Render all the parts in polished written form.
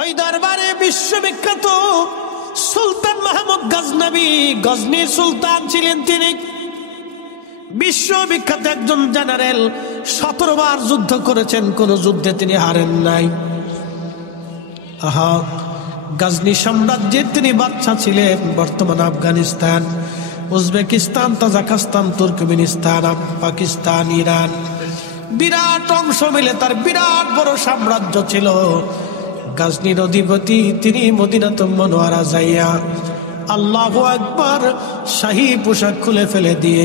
ওই দরবারে বিশ্ববিখ্যাত সুলতান মাহমুদ গজনবী, গজনীর সুলতান ছিলেন তিনি। বিশ্ববিখ্যাত একজন জেনারেল, 17 বার যুদ্ধ করেছেন, কোন যুদ্ধে তিনি হারেন নাই। গজনী সাম্রাজ্যের তিনি বাদশা ছিলেন। বর্তমান Afghanistan, Uzbekistan, Tajikistan, Turkmenistan, Pakistan, Iran, বিরাট অংশ মিলে তার বিরাট বড় সাম্রাজ্য ছিল। গজনীর অধিপতি তিনি মদিনাতুল মুনাওয়ারা যাইয়া আল্লাহু আকবার শাহী পোশাক খুলে ফেলে দিয়ে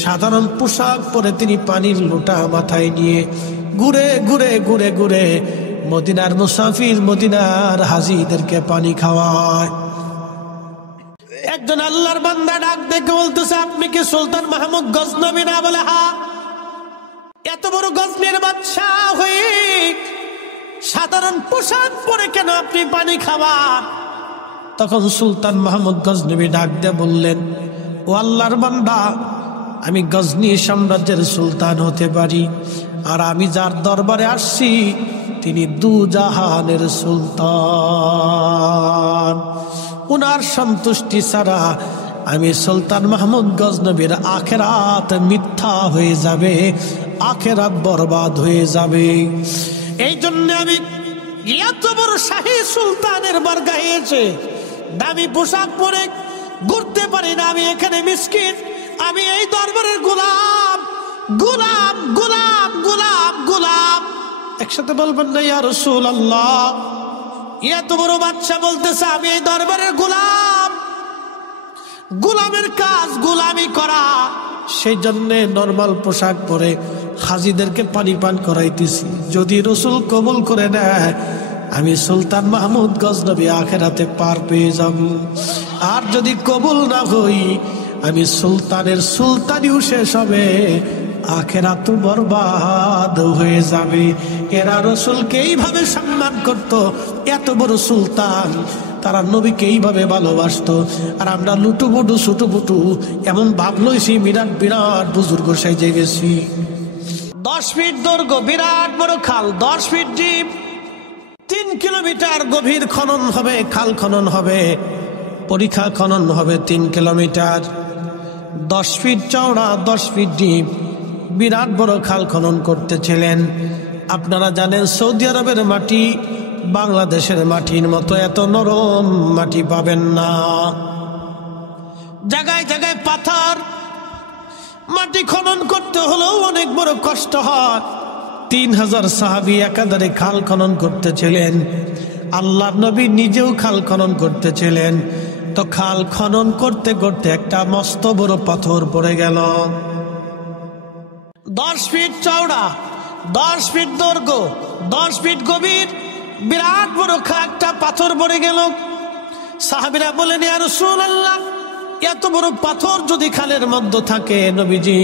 সাধারণ পোশাক পরে তিনি পানির লোটা মাথায় নিয়ে ঘুরে ঘুরে ঘুরে ঘুরে মদিনার মুসাফির, মদিনার হাজীদেরকে পানি খাওয়ায়। একজন আল্লাহর বান্দা ডাক দেখে বলতেছে, আপনি কি সুলতান মাহমুদ গজনবী না? বলে হ্যাঁ। এত বড় গজনীর বাদশা হয়ে সাধারণ পোশাক পরে কেন আপনি পানি খাবার? তখন সুলতান মাহমুদ গজনবী ডাক দিয়ে বললেন, ও আল্লাহর বান্দা, আমি গজনী সাম্রাজ্যের সুলতান হতে পারি, আর আমি যার দরবারে আসছি তিনি দুজাহানের সুলতান। উনার সন্তুষ্টি ছাড়া আমি সুলতান মাহমুদ গজনবীর আখেরাত মিথ্যা হয়ে যাবে, আখেরাত বরবাদ হয়ে যাবে। এই জন্য আমি এত বড় শাহী সুলতানের বরগাহে এসে দামি পোশাক পরে ঘুরতে পারি না। আমি এখানে মিসকিন, আমি এই দরবারের গোলাম, গোলাম, গোলাম, গোলাম, গোলাম। একসাথে বলবেন না ইয়া রাসূলুল্লাহ? এত বড় বাদশা বলতেছে আমি এই দরবারের গোলাম, গোলামের কাজ গোলামি করা। সেই জন্য নরমাল পোশাক পরে হাজীদেরকে পানি পান করাইতেছি। যদি রাসূল কবুল করে নেয়, আমি সুলতান মাহমুদ গজনবী আখেরাতে পার পেয়ে যাব। আর যদি কবুল না হই, আমি সুলতানের সুলতানিও শেষ হবে, আখেরাত বরবাদ হয়ে যাবে। এরা রাসূলকে এইভাবে সম্মান করত, এত বড় সুলতান, তারা নবীকে এইভাবে ভালোবাসতো। আর আমরা লুটুপুটু ছুটুপুটু এমন ভাব লইছি, বিরাট বিরাট বুজুর্গ সাইজে গেছি। 10 ফিট দৈর্ঘ্য বিরাট বড় খাল, 10 ফিট ডিপ, 3 কিলোমিটার গভীর খনন হবে, খাল খনন হবে, পরিখা খনন হবে 3 কিলোমিটার, 10 ফিট চওড়া, 10 ফিট ডিপ, বিরাট বড় খাল খনন করতেছিলেন। আপনারা জানেন সৌদি আরবের মাটি বাংলাদেশের মাটির মতো এত নরম মাটি পাবেন না। জায়গায় জায়গায় পাথর, মাটি খনন করতে হলেও অনেক বড় কষ্ট হয়। 3000 সাহাবী একাধারে খাল খনন করতেছিলেন। আল্লাহর নবী নিজেও খাল খনন করতেছিলেন। তো খাল খনন করতে করতে একটা মস্ত বড় পাথর পড়ে গেল। 10 ফিট চওড়া, 10 ফিট দৈর্ঘ্য, 10 ফিট গভীর, বিরাট বড় একটা পাথর পড়ে গেল। সাহাবীরা বলেন, ইয়া রাসূলুল্লাহ, এত বড় পাথর যদি খালের মধ্যে থাকে, নবীজি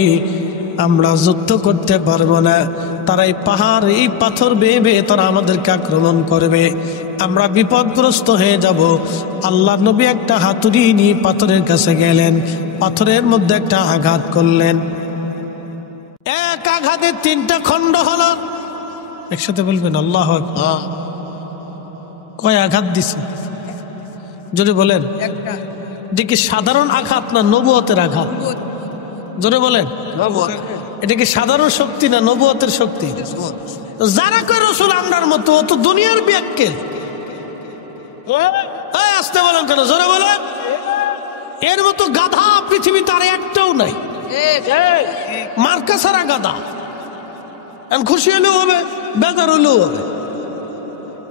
আমরা যুদ্ধ করতে পারবো না। তারা এই পাহাড়, এই পাথর বেয়ে বেয়ে তারা আমাদেরকে আক্রমণ করবে, আমরা বিপদগ্রস্ত হয়ে যাব। আল্লাহ নবী একটা হাতুড়ি নিয়ে পাথরের কাছে গেলেন, পাথরের মধ্যে একটা আঘাত করলেন। এক আঘাতে 3টা খণ্ড হলো। একসাথে বলবেন আল্লাহু আকবার। কয় আঘাত দিছে? জোরে বলেন। এটা কি সাধারণ আঘাত না নবুয়তের আঘাত? জোরে বলেন। এটা কি সাধারণ শক্তি না নবুয়তের শক্তি? যারা কয় রাসূল আমরার মতো, ও তো দুনিয়ার ব্যাক্কেল। আসতে বলেন কেন? জোরে বলেন। এর মতো গাধা পৃথিবীতে আর একটাও নাই, মার্কা ছাড়া গাধা। খুশি হলেও হবে, বেজার হলেও হবে।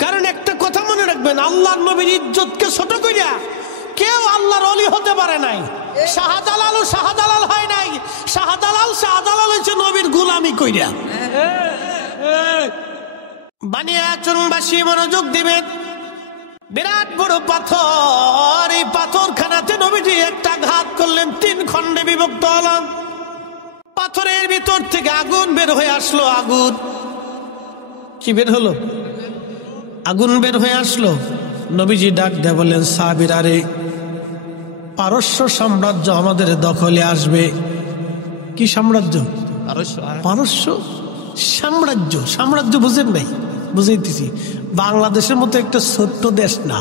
কারণ একটা কথা মনে রাখবেন, আল্লাহর নবীর ইজ্জতকে ছোট কইরা কেউ আল্লাহর ওলি হতে পারে নাই। শাহজালালও শাহজালাল হয় নাই। শাহজালাল হয়েছে নবীর গোলামি কইরা। বানিয়াচরবাসী মনোযোগ দিবেন। বিরাট বড় পাথর, এই পাথরখানাতে নবীজি একটা আঘাত করলেন, 3 খণ্ডে বিভক্ত হলাম। পাথরের ভিতর থেকে আগুন বের হয়ে আসলো। আগুন কি বের হলো? আগুন বের হয়ে আসলো। নবীজি ডাক দিয়ে বললেন, সাহাবীরা রে, পারস্য সাম্রাজ্য আমাদের দখলে আসবে। কি সাম্রাজ্য? পারস্য সাম্রাজ্য। সাম্রাজ্য বুঝেন নাই? বুঝাইতেছি, বাংলাদেশের মতো একটা ছোট্ট দেশ না,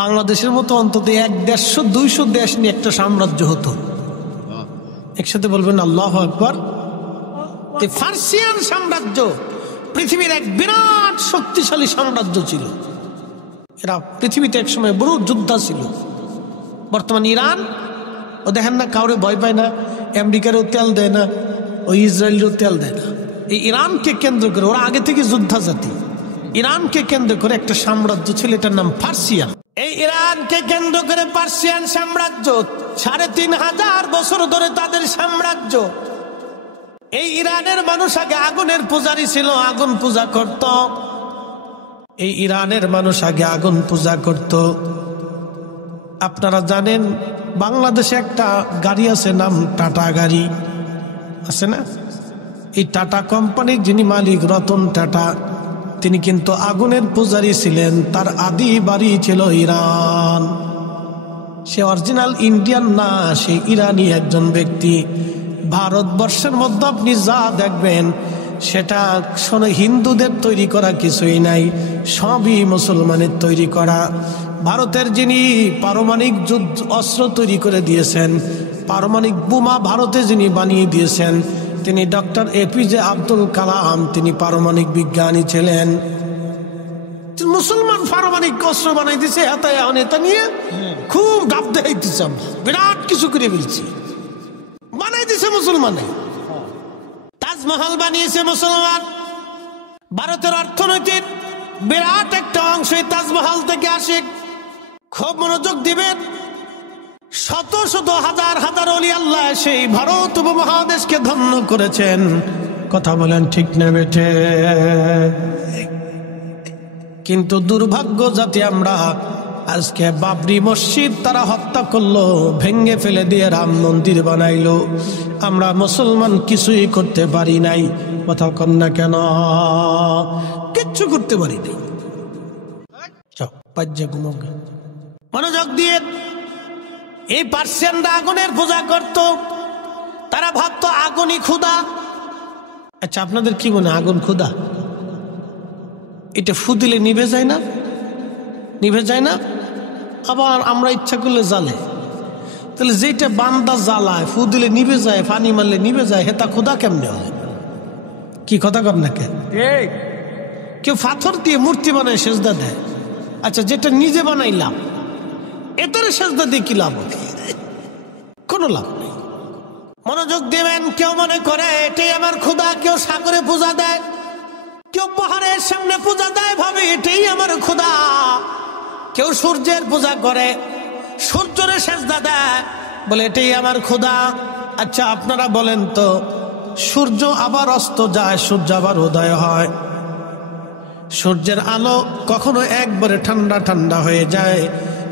বাংলাদেশের মতো অন্তত 100-150 দেশ নিয়ে একটা সাম্রাজ্য হতো। একসাথে বলবেন আল্লাহু আকবার। ফার্সিয়ান সাম্রাজ্য পৃথিবীর এক বিরাট শক্তিশালী সাম্রাজ্য ছিল। এরা পৃথিবীতে এক সময় বড় যোদ্ধা ছিল। বর্তমান ইরান, ও দেখেন না কাউরে ভয় পায় না, আমেরিকারও তেল দেয় না, ও ইসরায়েলেরও তেল দেয় না। এই ইরানকে কেন্দ্র করে, ওরা আগে থেকে যোদ্ধা জাতি, ইরানকে কেন্দ্র করে একটা সাম্রাজ্য ছিল, এটার নাম পার্সিয়ান। এই ইরানকে কেন্দ্র করে পার্সিয়ান সাম্রাজ্য 3500 বছর ধরে তাদের সাম্রাজ্য। এই ইরানের মানুষ আগে আগুনের পূজারী ছিল, আগুন পূজা করত। এই ইরানের মানুষ আগে আগুন পূজা করত। আপনারা জানেন বাংলাদেশে একটা গাড়ি আছে, নাম টাটা গাড়ি আছে না? এই টাটা কোম্পানির যিনি মালিক রতন টাটা, তিনি কিন্তু আগুনের পূজারী ছিলেন। তার আদি বাড়ি ছিল ইরান। সে অরিজিনাল ইন্ডিয়ান না, সে ইরানি একজন ব্যক্তি। ভারতবর্ষের মধ্যে আপনি যা দেখবেন সেটা হিন্দুদের তৈরি করা কিছুই নাই, সবই মুসলমানের তৈরি করা। ভারতের যিনি পারমাণবিক অস্ত্র তৈরি করে দিয়েছেন, পারমাণবিক বোমা ভারতে যিনি বানিয়ে দিয়েছেন, তিনি ডক্টর এপিজে আব্দুল কালাম। তিনি পারমাণবিক বিজ্ঞানী ছিলেন। মুসলমান পারমাণবিক অস্ত্র বানাই দিছে, এটা নিয়ে খুব ডাব দেখাইতেছে, বিরাট কিছু করে ফেলছি, বানাই দিছে মুসলমানে। তাজমহল বানিয়েছে মুসলমান। ভারতের অর্থনৈতিক বিরাট একটা অংশ তাজমহল থেকে আসে। খুব মনোযোগ দিবেন, শত শত হাজার হাজার ওলি আল্লাহ সেই ভারত উপমহাদেশকে ধন্য করেছেন। কথা বলেন ঠিক না বেঠে? কিন্তু দুর্ভাগ্য জাতি আমরা, আজকে বাবরি মসজিদ তারা হত্যা করলো, ভেঙ্গে ফেলে দিয়ে রাম মন্দির বানাইলো। আমরা মুসলমান কিছুই করতে পারি নাই। কথা কন না কেন? কিচ্ছু করতে পারি নাই। মনোযোগ দিয়ে, এই পার্সিয়ানরা আগুনের পূজা করত। তারা ভাবতো আগুনই ক্ষুধা। আচ্ছা, আপনাদের কি মনে আগুন ক্ষুধা? এটা ফু দিলে নিভে যায় না? নিভে যায় না? আবার আমরা ইচ্ছা করলে জ্বালে। তাহলে যেটা বান্দা জ্বালায়, ফু দিলে নিভে যায়, পানি মারলে নিভে যায়, হেতা ক্ষুধা কেমনে হয়? কি কথা কর না? কেউ পাথর দিয়ে মূর্তি বানায় সেজদা দেয়। আচ্ছা, যেটা নিজে বানাইলাম এটারে সেজদা দিয়ে কি লাভ? কোনো লাভ নেই। মনোযোগ দেবেন। কেউ মনে করে এটাই আমার ক্ষুধা, কেউ সাগরে পূজা দেয়, কেউ পাহাড়ের সামনে পূজা দেয়, ভাবে এটাই আমার ক্ষুধা। কেউ সূর্যের পূজা করে, সূর্যরে সেজদা দেয়, বলে এটাই আমার ক্ষুধা। আচ্ছা, আপনারা বলেন তো, সূর্য আবার অস্ত যায়, সূর্য আবার উদয় হয়। সূর্যের আলো কখনো একবারে ঠান্ডা ঠান্ডা হয়ে যায়,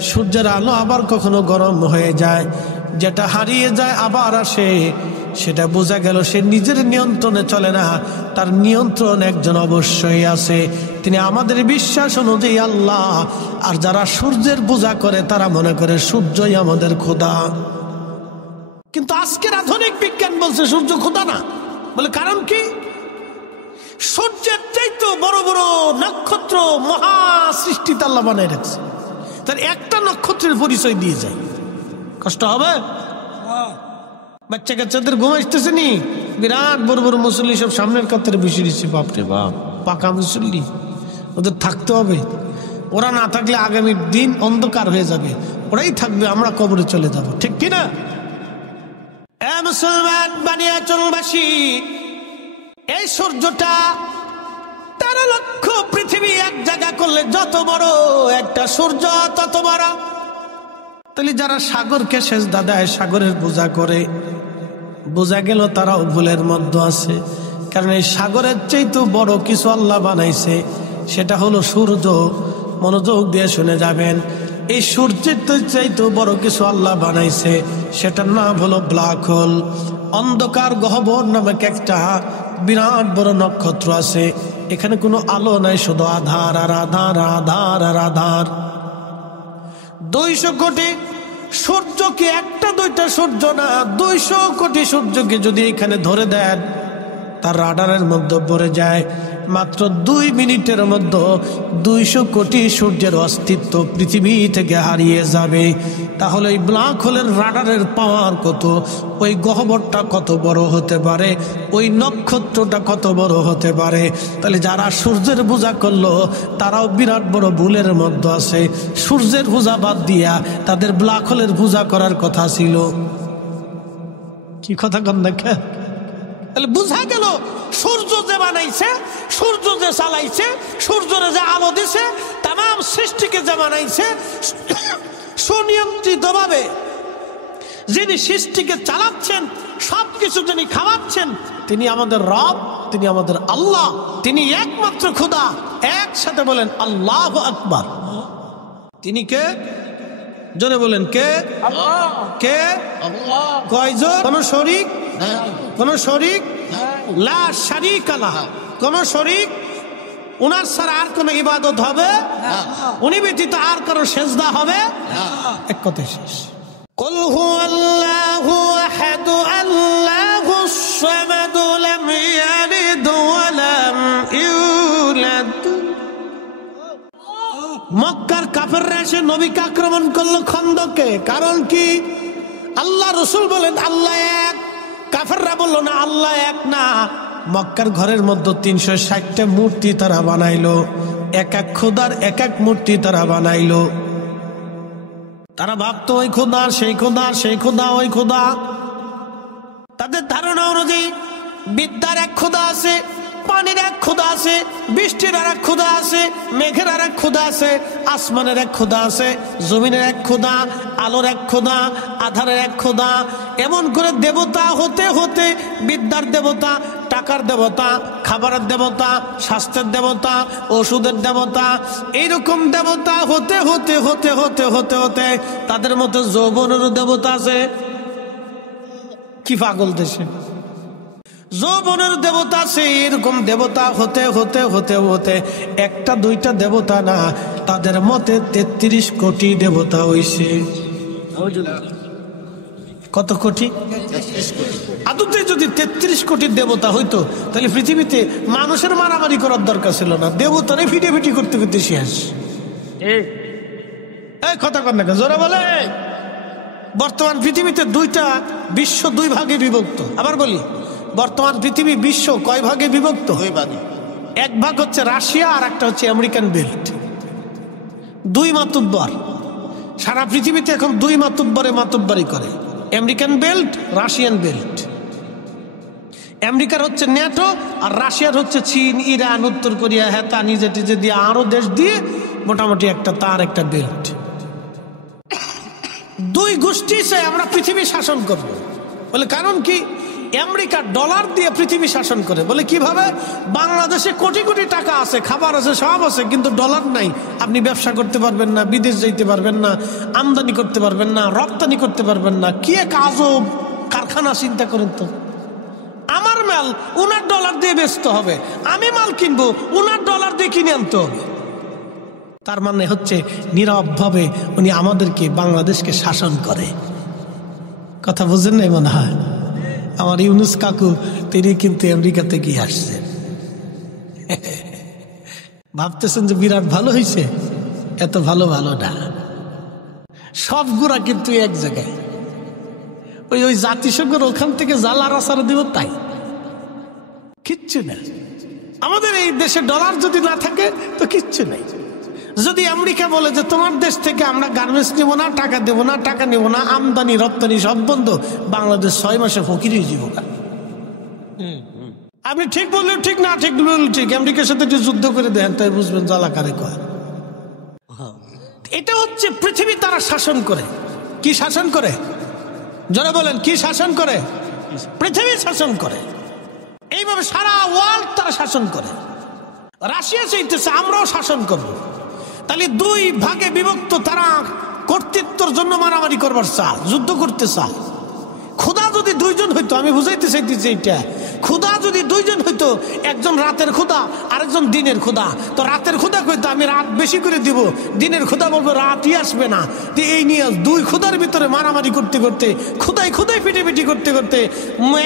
সূর্যের আলো আবার কখনো গরম হয়ে যায়। যেটা হারিয়ে যায় আবার আসে, সেটা বোঝা গেল সে নিজের নিয়ন্ত্রণে চলে না, তার নিয়ন্ত্রণ একজন অবশ্যই আছে, তিনি আমাদের বিশ্বাস অনুযায়ী আল্লাহ। আর যারা সূর্যের পূজা করে তারা মনে করে সূর্যই আমাদের খোদা। কিন্তু আজকের আধুনিক বিজ্ঞান বলছে সূর্য খোদা না। বলে কারণ কি? সূর্যের চাইতে বড় বড় নক্ষত্র মহা সৃষ্টিতে আল্লাহ বানায় রাখছে, তার একটা নক্ষত্রের পরিচয় দিয়ে যায়। কষ্ট হবে? বাচ্চা কাচ্চাদের ঘুম আসতেছে নি, বিরাট বড় বড় মুসল্লি সব সামনের কাতারে বসে দিচ্ছে। বাপরে বাপ, পাকা মুসল্লি, ওদের থাকতে হবে। ওরা না থাকলে আগামীর দিন অন্ধকার হয়ে যাবে, ওরাই থাকবে, আমরা কবরে চলে যাব। ঠিক কিনা? মুসলমান বানিয়াচলবাসী, এই সূর্যটা 13 লক্ষ পৃথিবী এক জায়গা করলে যত বড় একটা সূর্য তত বড়। তাহলে যারা সাগরকে সেজদা দেয়, সাগরের পূজা করে, বোঝা গেল তারাও ভুলের মধ্যে আছে। কারণ এই সাগরের চাইতে বড় কিছু আল্লাহ বানাইছে, সেটা হলো সূর্য। মনোযোগ দিয়ে শুনে যাবেন, এই সূর্যের চাইতে বড় কিছু আল্লাহ বানাইছে, সেটার নাম হলো ব্ল্যাক হোল। অন্ধকার গহ্বর নামক একটা বিরাট বড় নক্ষত্র আছে, এখানে কোনো আলো নাই, শুধু আধার আর আধার, আধার আর আধার। 200 কোটি সূর্যকে, একটা দুইটা সূর্য না, 200 কোটি সূর্যকে যদি এখানে ধরে দেন, তার রাডারের মধ্যে পড়ে যায়, মাত্র 2 মিনিটের মধ্যে 200 কোটি সূর্যের অস্তিত্ব পৃথিবী থেকে হারিয়ে যাবে। তাহলে এই ব্ল্যাক হোলের রাডারের পাওয়ার কত, ওই গহ্বরটা কত বড় হতে পারে, ওই নক্ষত্রটা কত বড় হতে পারে। তাহলে যারা সূর্যের পূজা করলো তারাও বিরাট বড় ভুলের মধ্যে আছে। সূর্যের পূজা বাদ দিয়া তাদের ব্ল্যাক হোলের পূজা করার কথা ছিল। কি কথা কন দেখে? তাহলে বুঝা গেল সূর্য যে বানাইছে, সূর্য যে চালাইছে, সূর্যরে যে আলো দিছে, তাম সৃষ্টিকে যে বানাইছে সুনিয়ন্ত্রিত ভাবে, যিনি সৃষ্টিকে চালাচ্ছেন, সবকিছু যিনি খাওয়াচ্ছেন, তিনি আমাদের রব, তিনি আমাদের আল্লাহ, তিনি একমাত্র খোদা। একসাথে বলেন আল্লাহু আকবার। তিনি কে? জোরে বলেন কে? আল্লাহ। কে? আল্লাহ। কয়জন? কোন শরীক? কোন শরীক? লা শারীকা লাহ। কোন শরীক? উনার ছাড়া আর কোন ইবাদত হবে? উনি ব্যতীত আর কারো সেজদা হবে? এক কথায় শেষ। কুল হুয়াল্লাহু আহাদ আল্লাহুস সামাদ লাম ইয়ালিদ ওয়া লাম ইউলাদ। মক্কার কাফেররা এসে নবীকে আক্রমণ করলো খন্দকে। কারণ কি? আল্লাহ রসুল বলেন আল্লাহ এক, কাফেররা বললো না আল্লাহ এক না। মক্কার ঘরের মধ্যে 360টা মূর্তি তারা বানাইলো, এক এক খোদার এক এক মূর্তি তারা বানাইলো। তারা ভাবতো ওই খোদা, সেই খোদা, সেই খোদা, ওই খোদা। তাদের ধারণা অনুযায়ী বিদ্যার এক খোদা আছে, পানির এক খোদা আছে, বৃষ্টির আর এক খোদা আছে, মেঘের আর এক খোদা আছে, আসমানের এক খোদা আছে, জমিনের এক খোদা, আলোর এক খোদা, আধারের এক খোদা। এমন করে দেবতা হতে হতে বিদ্যার দেবতা, টাকার দেবতা, খাবারের দেবতা, স্বাস্থ্যের দেবতা, ওষুধের দেবতা, এইরকম দেবতা হতে হতে হতে হতে হতে হতে তাদের মতো যৌবনেরও দেবতা আছে। কি পাগল দেশে! যৌবনের দেবতা আছে। এরকম দেবতা হতে হতে হতে হতে একটা দুইটা দেবতা না, তাদের মতে 33 কোটি দেবতা হইছে। কত কোটি? আদতে যদি 33 কোটি দেবতা হইতো তাহলে পৃথিবীতে মানুষের মারামারি করার দরকার ছিল না, দেবতারে ফিটি করতে করতে শেষ। এই কথা কন না, জোরে বলে। বর্তমান পৃথিবীতে বিশ্ব 2 ভাগে বিভক্ত। আবার বলি, বর্তমান পৃথিবী বিশ্ব কয় ভাগে বিভক্ত? 2 ভাগে। এক ভাগ হচ্ছে রাশিয়া, আর একটা হচ্ছে আমেরিকান বেল্ট। 2 মাতুব্বর সারা পৃথিবীতে এখন 2 মাতুব্বরে মাতুব্বরি করে, আমেরিকান বেল্ট, রাশিয়ান বেল্ট। আমেরিকার হচ্ছে ন্যাটো, আর রাশিয়ার হচ্ছে চীন, ইরান, উত্তর কোরিয়া, হেতা নিজে টিজে দিয়ে আরো দেশ দিয়ে মোটামুটি তার একটা বেল্ট। 2 গোষ্ঠী চাই আমরা পৃথিবী শাসন করবো বলে। কারণ কি? আমেরিকা ডলার দিয়ে পৃথিবী শাসন করে। বলে কিভাবে? বাংলাদেশে কোটি কোটি টাকা আছে, খাবার আছে, সব আছে, কিন্তু ডলার নাই। আপনি ব্যবসা করতে পারবেন না, বিদেশ যাইতে পারবেন না, আমদানি করতে পারবেন না, রপ্তানি করতে পারবেন না। কি এক আজব কারখানা! চিন্তা করেন তো। আমার মাল উনার ডলার দিয়ে বেচতে হবে, আমি মাল কিনবো উনার ডলার দিয়ে কিনে আনতে হবে। তার মানে হচ্ছে নীরব ভাবে উনি আমাদেরকে, বাংলাদেশকে শাসন করে। কথা বুঝেন নাই মনে হয়? আমার ইউনুস কাকু তিনি কিন্তু আমেরিকাতে গিয়ে আসছেন। ভাবতেছেন যে বিরাট ভালো হয়েছে, এত ভালো না। সবগুলা কিন্তু এক জায়গায়। ওই জাতিসংঘের ওখান থেকে জ্বালার আসার দিব, তাই কিচ্ছু না। আমাদের এই দেশে ডলার যদি না থাকে তো কিচ্ছু নেই। যদি আমেরিকা বলে যে তোমার দেশ থেকে আমরা গার্মেন্টস নেবো না, টাকা দেবো না, টাকা নেবো না, আমদানি রপ্তানি সব বন্ধ, বাংলাদেশ 6 মাসে ফকির হয়ে যাব। আপনি ঠিক বললেন ঠিক, না ঠিক বললেন ঠিক। আমেরিকার সাথে যুদ্ধ করে দেন, তাই বুঝবেন জ্বালা কারে কয়। এটা হচ্ছে পৃথিবী তারা শাসন করে। কি শাসন করে? যারা বলেন কি শাসন করে? পৃথিবী শাসন করে। এইভাবে সারা ওয়ার্ল্ড তারা শাসন করে। রাশিয়া চাইতেছে আমরাও শাসন করবো। তাহলে 2 ভাগে বিভক্ত। তারা কর্তৃত্বের জন্য মারামারি করবার চায়, যুদ্ধ করতে চায়। খোদা যদি দুইজন হইতো, আমি বুঝাইতে চাইতেছি এটা, ক্ষুধা যদি দুইজন হইতো, একজন রাতের ক্ষুধা আরেকজন দিনের ক্ষুধা, তো রাতের ক্ষুধা কইতো আমি রাত বেশি করে দিব, দিনের ক্ষুধা বলবো রাতই আসবে না। তো এই নিয়ে দুই ক্ষুধার ভিতরে মারামারি করতে করতে, ক্ষুধায় পিটি করতে করতে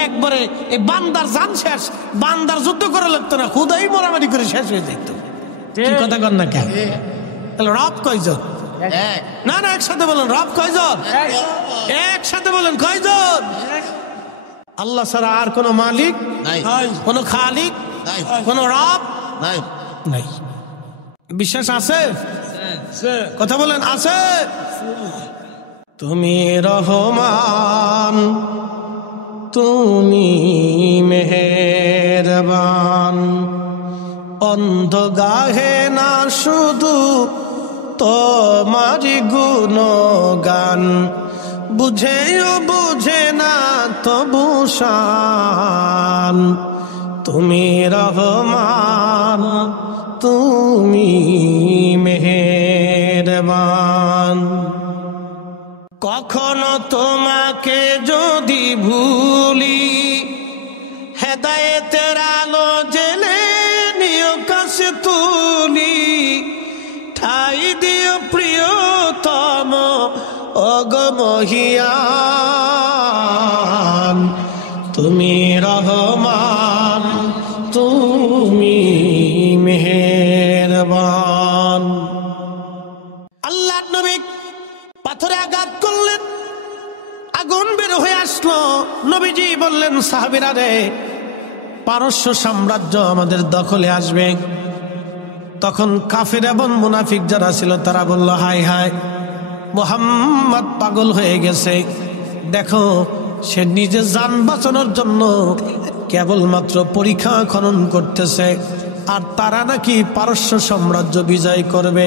একবারে এই বান্দার জান শেষ, বান্দার যুদ্ধ করা লাগতো না, ক্ষুধাই মারামারি করে শেষ হয়ে যেত। কি কথা কর না কেন? তাহলে রব কয়জন? না না, একসাথে বলেন, রব কয়জন? একসাথে বলেন, কয়জন? আল্লাহ ছাড়া আর কোন মালিক নাই, কোন খালিক, কোন রব নাই। বিশ্বাস আছে? কথা বলেন, আছে? তুমি রহমান, তুমি মেহেরবান, অন্ধ গাহে না শুধু তোমারি গুণগান, বুঝেও বুঝে না তবু শান। তুমি রহমান, তুমি মেহেরবান। কখনো তোমাকে যদি ভুলি, হেদায়েতের আলো জেলে নিও কাছে তুলি, ঠাই দিও প্রিয়তম অগমহিয়ান। তুমি রহমান, তুমি মেহেরবান। আল্লাহর নবী পাথরে আঘাত করলেন, আগুন বের হয়ে আসলো। নবীজি বললেন, সাহাবীরা রে, পারস্য সাম্রাজ্য আমাদের দখলে আসবে। তখন কাফের এবং মুনাফিক যারা ছিল তারা বলল, হায় হায়, মুহাম্মদ পাগল হয়ে গেছে, দেখো সে নিজে জান বাঁচানোর জন্য কেবলমাত্র পরীক্ষা খনন করতেছে, আর তারা নাকি পারস্য সাম্রাজ্য বিজয় করবে।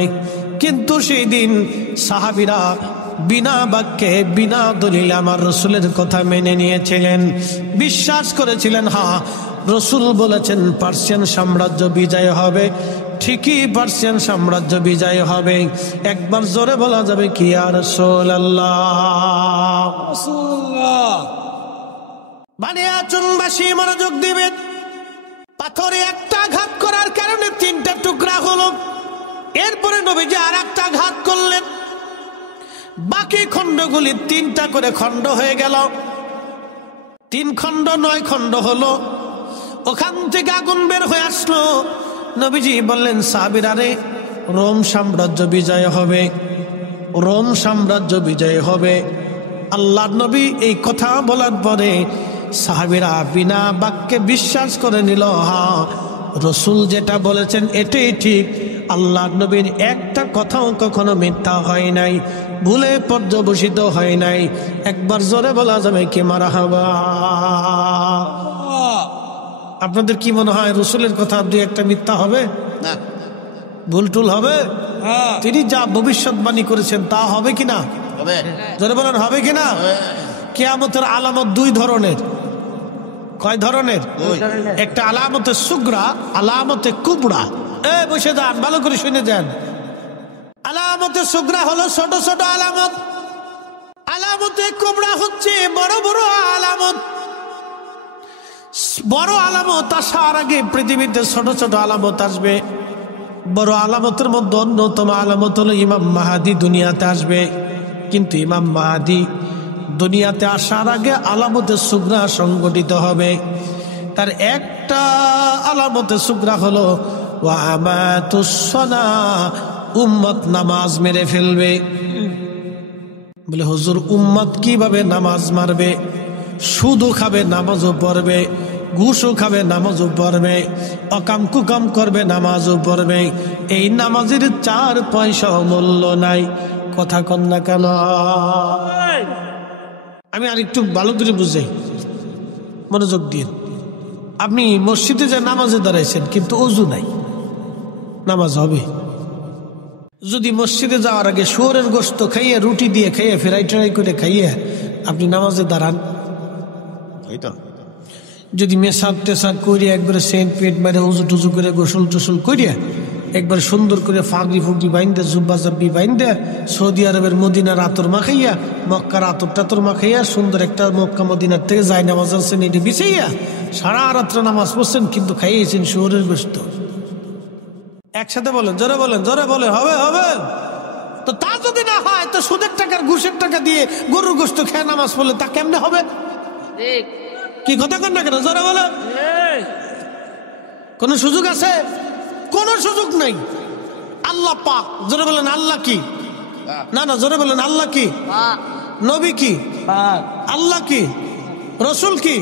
কিন্তু সেই দিন সাহাবীরা বিনা বাক্যে বিনা দলিলে আমার রসুলের কথা মেনে নিয়েছিলেন, বিশ্বাস করেছিলেন, হ্যাঁ রসুল বলেছেন পার্সিয়ান সাম্রাজ্য বিজয় হবে, ঠিকই পার্সিয়ান সাম্রাজ্য বিজয় হবে। একবার জোরে বলা যাবে কি ইয়া রাসূলুল্লাহ? বানিয়াচুনবাসী মনোযোগ দিবেন। পাথরে একটা আঘাত করার কারণে 3টা টুকরা হলো। এরপরে নবীজি আর একটা আঘাত করলেন, বাকি খণ্ডগুলি 3টা করে খণ্ড হয়ে গেল। 3 খণ্ড 9 খণ্ড হলো। ওখান থেকে আগুন বের হয়ে আসলো। নবীজি বললেন, সাহাবীরা রে, রোম সাম্রাজ্য বিজয় হবে, রোম সাম্রাজ্য বিজয় হবে। আল্লাহর নবী এই কথা বলার পরে সাহাবীরা বিনা বাক্যে বিশ্বাস করে নিল, হ্যাঁ রসুল যেটা বলেছেন এটাই ঠিক। আল্লাহর নবীর একটা কথাও কখনো মিথ্যা হয় নাই, ভুলে পর্যবসিত হয় নাই। একবার জোরে বলা যাবে কি মারহাবা? আপনাদের কি মনে হয় রসুলের কথা 2-1টা মিথ্যা হবে না? ভুল টুল হবে? তিনি যা ভবিষ্যৎবাণী করেছেন তা হবে কিনা? জোরে বলেন, হবে কিনা? কিয়ামতের আলামত 2 ধরনের। কয় ধরনের? একটা আলামতে সুগরা, আলামতে কুবরা। বসে যান, ভালো করে শুনে যান। আলামতে সুগরা হলো ছোট ছোট আলামত, আলামতে কুবরা হচ্ছে বড় বড় আলামত। বড় আলামত আসার আগে পৃথিবীতে ছোট ছোট আলামত আসবে। বড় আলামতের মধ্যে অন্যতম আলামত হলো ইমাম মাহাদি দুনিয়াতে আসবে। কিন্তু ইমাম মাহাদি দুনিয়াতে আসার আগে আলামতে সুগরা সংগঠিত হবে। তার একটা আলামতে সুগরা হলো উম্মত নামাজ মেরে ফেলবে। বলে হুজুর, উম্মত কিভাবে নামাজ মারবে? সুদও খাবে, নামাজও পড়বে, ঘুষও খাবে, নামাজও পড়বে, অকাম কুকাম করবে, নামাজও পড়বে। এই নামাজের 4 পয়সাও মূল্য নাই। কথা কন না কেন? আমি আর একটু ভালো করে বুঝাই, মনোযোগ দিয়ে। আপনি মসজিদে যে নামাজে দাঁড়াইছেন কিন্তু ওযু নাই, নামাজ হবে? যদি মসজিদে যাওয়ার আগে শুয়োরের গোশত খাইয়ে, রুটি দিয়ে খাইয়ে, ফ্রাই ট্রাই করে খাইয়ে আপনি নামাজে দাঁড়ান, যদি মেসাক টেসাক করিয়া একবারে সেন্ট পেট মেরে উজু টুজু করে গোসল টোসল করিয়া একবার সুন্দর করে ফাগড়ি ফুগড়ি বাইন্দে জুব্বা জব্বি বাইন্দে সৌদি আরবের মদিনার আতর মাখাইয়া মক্কার আতর টাতর মাখাইয়া সুন্দর একটা মক্কা মদিনার থেকে যায় নামাজ আছেন এটি বিছাইয়া সারা রাত্রে নামাজ পড়ছেন, কিন্তু খাইয়েছেন শুয়োরের গোশত। একসাথে বলেন, জোরে বলেন, জোরে বলেন, হবে হবে। তো তা যদি না হয় তো সুদের টাকার ঘুষের টাকা দিয়ে গরুর গোশত খেয়ে নামাজ পড়লে তা কেমনে হবে? কি কথা কন না কেন, জোরে বলেন। কোন সুযোগ আছে? কোন সুযোগ নাই। আল্লাহ পাক, জোরে বলেন আল্লাহ কি? না না, জোরে বলেন আল্লাহ কি? নবী কি? আল্লাহ কি? রসুল কি?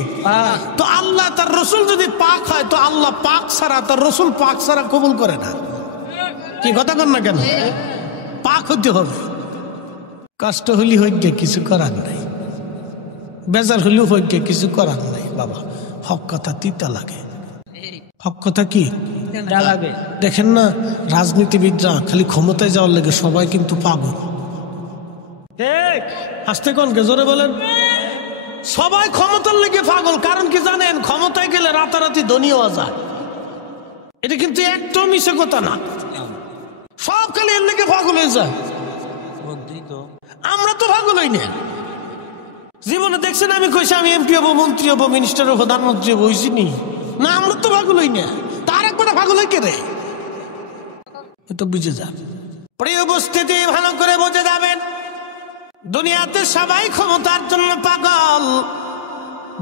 তো আল্লাহ তার রসুল যদি পাক হয় তো আল্লাহ পাক ছাড়া তার রসুল পাক ছাড়া কবুল করে না। কি কথা কন না কেন? পাক হতে হবে। কষ্ট হলি হইকে কিছু করার নাই, বেজার হলেও হইকে কিছু করার নাই বাবা। হক কথা তিতা লাগে। হক কথা কি লাগে? দেখেন না, রাজনীতিবিদরা খালি ক্ষমতায় যাওয়ার লাগে সবাই কিন্তু পাগল। আসতে কনকে, জোরে বলেন। সবাই ক্ষমতার লেগে পাগল। কারণ কি জানেন? ক্ষমতায় গেলে রাতারাতি ধনী হওয়া যায়। এটা কিন্তু একটাও মিশে কথা না। সব খালি এর লেগে পাগল হয়ে যায়। আমরা তো পাগল হই না। জীবনে দেখছেন আমি কইছি আমি এমপি হবো, মন্ত্রী হবো, মিনিস্টার হবো, প্রধানমন্ত্রী হবো, হইছি নি? না, আমরা তো পাগল হই না। তার একবারে পাগল হই কে রে? তো বুঝে যান। প্রিয় উপস্থিতি, ভালো করে বুঝে যাবেন, দুনিয়াতে সবাই ক্ষমতার জন্য পাগল।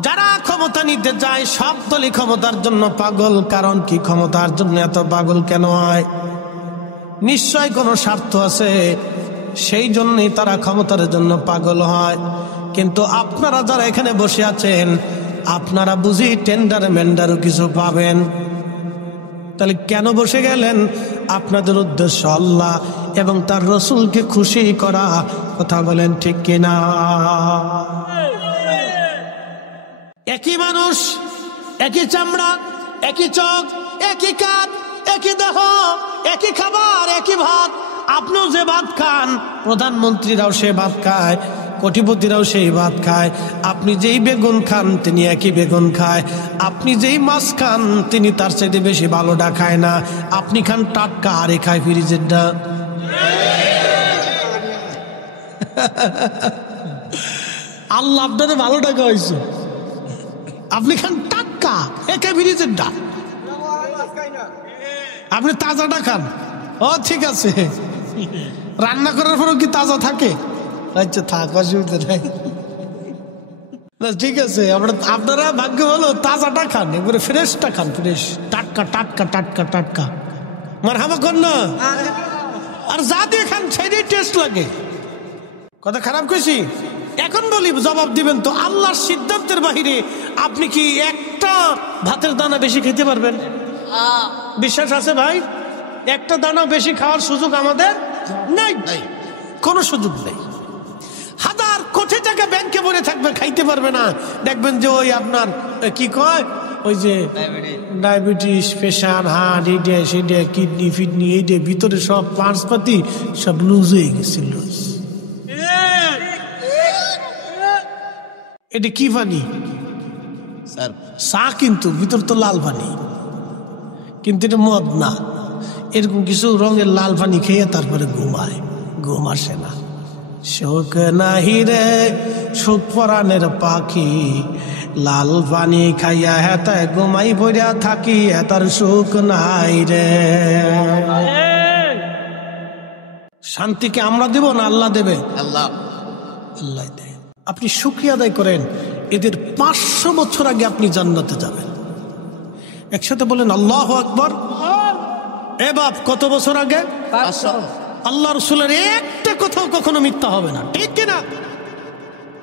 যারা ক্ষমতা নিতে যায় সব দলই ক্ষমতার জন্য পাগল। কারণ কি, ক্ষমতার জন্য এত পাগল কেন হয়? নিশ্চয় কোনো স্বার্থ আছে, সেই জন্যই তারা ক্ষমতার জন্য পাগল হয়। কিন্তু আপনারা যারা এখানে বসে আছেন, আপনারা বুঝি টেন্ডার মেন্ডারও কিছু পাবেন। তাহলে কেন বসে গেলেন? আপনাদের উদ্দেশ্য আল্লাহ এবং তার রসুলকে খুশি করা। কথা বলেন ঠিক কিনা? একই মানুষ, একই চামড়া, একই চোখ, একই কাঁধ, একই দেহ, একই খাবার, একই ভাত। আপনিও যে ভাত খান, প্রধানমন্ত্রীরাও সে ভাত খায়, কোটিপতিরাও সেই ভাত খায়। আপনি যেই বেগুন খান তিনি একই বেগুন খায়। আপনি যেই মাছ খান তিনি তার চাইতে বেশি ভালোটা খায় না। আপনি খান টাটকা, আরে খায় ফ্রিজেরটা। আল্লাহ আপনাদের ভালোটা খাওয়াইছে, আপনি খান টাটকা, একে ফ্রিজেরটা। আপনি তাজাটা খান। ও ঠিক আছে, রান্না করার পরও কি তাজা থাকে? আচ্ছা থাক, অসুবিধা নাই। ঠিক আছে, আপনারা ভাগ্য হলো তাজাটা খান, একবারে ফ্রেশটা খান, ফ্রেশ, টাটকা টাটকা টাটকা টাটকা। মারহাবা কর না। আর যা দিয়ে খান সেটাই টেস্ট লাগে। কথা খারাপ কইছি? এখন বলি, জবাব দিবেন তো। আল্লাহর সিদ্ধান্তের বাহিরে আপনি কি একটা ভাতের দানা বেশি খেতে পারবেন? বিশ্বাস আছে ভাই? একটা দানা বেশি খাওয়ার সুযোগ আমাদের নাই, কোনো সুযোগ নেই। হাজার কোটি টাকা ব্যাংকে ভরে থাকবে, খাইতে পারবে না। দেখবেন যে ওই আপনার কি কয়, ওই যে ডায়াবেটিস, প্রেশার, হার্ট, এইটা সেটা, কিডনি ফিডনি, এইটা ভিতরে সব পার্টস পাতি সব লুজ হয়ে গেছে। লুজ এটা কি পানি? চা, কিন্তু ভিতর তো লাল পানি, কিন্তু এটা মদ না। এরকম কিছু রঙের লাল পানি খেয়ে তারপরে ঘুমায়, ঘুম আসে না। শোক নাহি রে সুখ পরাণের পাখি, লাল পানি খাইয়া হেতায় ঘুমাই পড়িয়া থাকি, হেতার সুখ নাই রে। শান্তিকে আমরা দেব না আল্লাহ দেবে? আল্লাহ, আল্লাহ দেয়। আপনি শুকরিয়া আদায় করেন, এদের 500 বছর আগে আপনি জান্নাতে যাবেন। একসাথে বলেন আল্লাহু আকবার। এ বাপ, কত বছর আগে? 500। আল্লাহ রসুলের একটা কথাও কখনো মিথ্যা হবে না, ঠিক কিনা?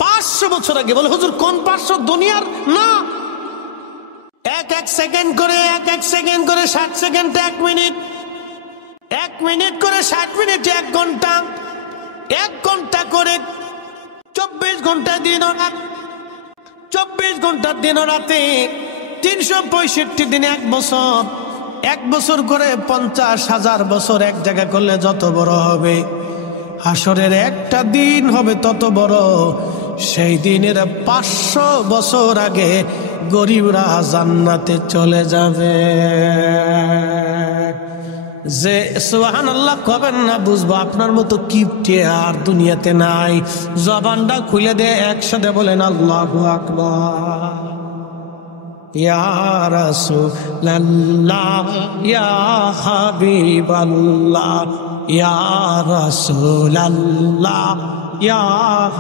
500 বছর আগে। বলে হুজুর কোন 500? দুনিয়ার না। এক সেকেন্ড করে, এক সেকেন্ড করে 60 সেকেন্ড 1 মিনিট, 1 মিনিট করে 60 মিনিট 1 ঘন্টা, 1 ঘন্টা করে 24 ঘন্টা দিন ও রাত, 24 ঘন্টা দিন ও রাতে, 365 দিনে 1 বছর, 1 বছর করে 50,000 বছর এক জায়গা করলে যত বড় হবে, হাসরের একটা দিন হবে তত বড়। সেই দিনের 500 বছর আগে গরিবরা জান্নাতে চলে যাবে। যে সুবহানাল্লাহ কবেন না বুঝবো আপনার মতো কিপটে আর দুনিয়াতে নাই। জবানটা খুলে দে, একসাথে বলেন আল্লাহু আকবার। ইয়া রাসূলুল্লাহ ইয়া হাবিবাল্লাহ ইয়া রাসূলুল্লাহ ইয়া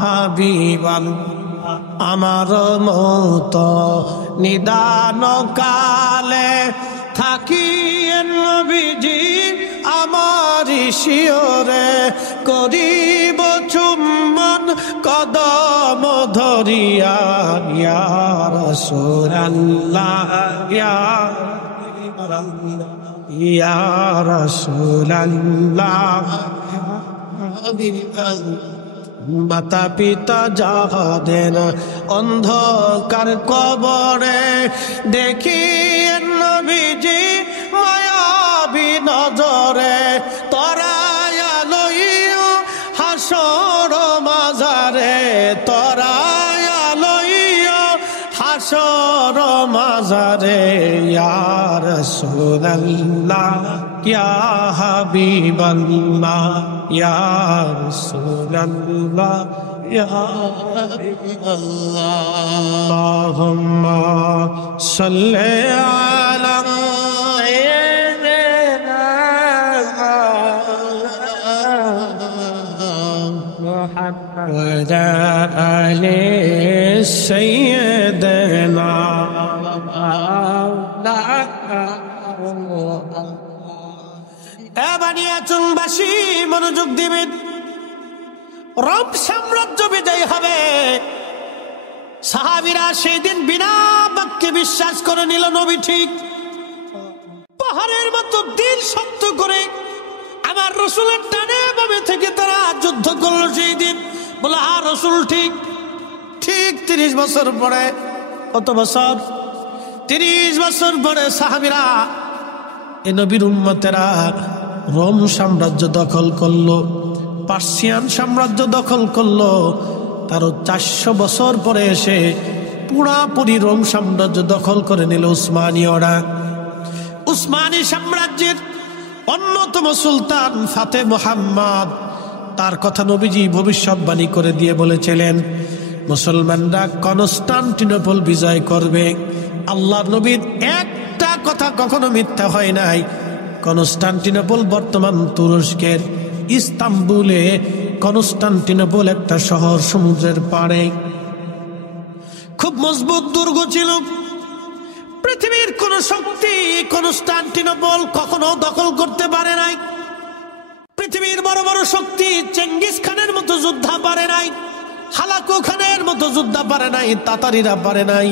হাবিবাল্লাহ। আমার মতো নিদান কালে থাকি নবীজি আমার শিওরে, করিব চুম্বন কদম ধরিয়া। ইয়া রাসূলুল্লাহ ইয়া রাসূলুল্লাহ। মাতা পিতা যাহাদের অন্ধকার কবরে, দেখি নবীজি মায়াবী নজরে। তরায়া লইও হাসর মাজারে, তরায়া লইও হাসর মাজারে। ইয়া রাসূলুল্লাহ ইয়া হাবিবাল্লাহ ইয়া রাসূলুল্লাহ ইয়া হাবিবাল্লাহ। আল্লাহুম্মা সাল্লি আলা মুহাম্মাদ আলি সাইয়্যিদিনা। বানিয়াচুংবাসী মনোযোগ দিবেন, রোম সাম্রাজ্য বিজয় হবে। সাহাবীরা সেই দিন বিনা বাক্যে বিশ্বাস করে নিল নবী ঠিক। পাহাড়ের মতো দিল শক্ত করে আমার রসুলের ডানে বামে থেকে তারা যুদ্ধ করলো সেই দিন। বলে আর রসুল ঠিক ঠিক 30 বছর পরে, কত বছর? 30 বছর পরে সাহাবীরা এ নবীর উম্মতেরা রোম সাম্রাজ্য দখল করলো, পার্সিয়ান সাম্রাজ্য দখল করলো। তারও 400 বছর পরে এসে পুরাপুরি রোম সাম্রাজ্য দখল করে নিল উসমানীয়রা। উসমানী সাম্রাজ্যের অন্যতম সুলতান ফাতে মুহাম্মদ, তার কথা নবীজি ভবিষ্যৎবাণী করে দিয়ে বলেছিলেন মুসলমানরা কনস্টান্টিনোপল বিজয় করবে। আল্লাহর নবীর একটা কথা কখনো মিথ্যা হয় নাই। কনস্টান্টিনোপল বর্তমান তুরস্কের ইস্তাম্বুলে কনস্টান্টিনোপল একটা শহর, সমুদ্রের পাড়ে। খুব মজবুত দুর্গ ছিল। পৃথিবীর কোন শক্তি কনস্টান্টিনোপল কখনো দখল করতে পারে নাই। পৃথিবীর বড় বড় শক্তি চেঙ্গিস খানের মতো যোদ্ধা পারে নাই, হালাকু খানের মতো যোদ্ধা পারে নাই, তাতারিরা পারে নাই।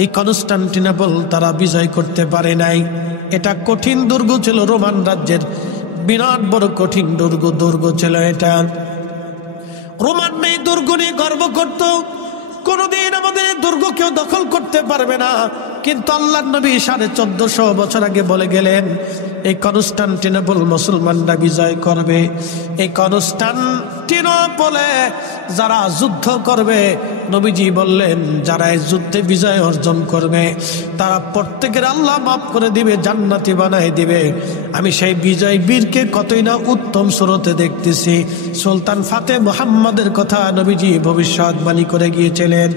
এই কনস্টান্টিনোপল তারা বিজয় করতে পারে নাই। এটা কঠিন দুর্গ ছিল, রোমান রাজ্যের বিরাট বড় কঠিন দুর্গ ছিল এটা। রোমান এই দুর্গ নিয়ে গর্ব করত, কোনদিন আমাদের দুর্গ কেউ দখল করতে পারবে না। কিন্তু আল্লাহর নবী 1450 বছর আগে বলে গেলেন এই কনস্টান্টিনোপল মুসলমানরা বিজয় করবে। এই কনস্টান্টিনোপলে যারা যুদ্ধ করবে, নবীজি বললেন যারা এই যুদ্ধে বিজয় অর্জন করবে তারা প্রত্যেকের আল্লাহ মাফ করে দিবে, জান্নাতি বানায় দিবে। আমি সেই বিজয় বীরকে কতই না উত্তম সুরতে দেখতেছি। সুলতান ফাতে মুহাম্মদের কথা নবীজি ভবিষ্যৎবাণী করে গিয়েছিলেন।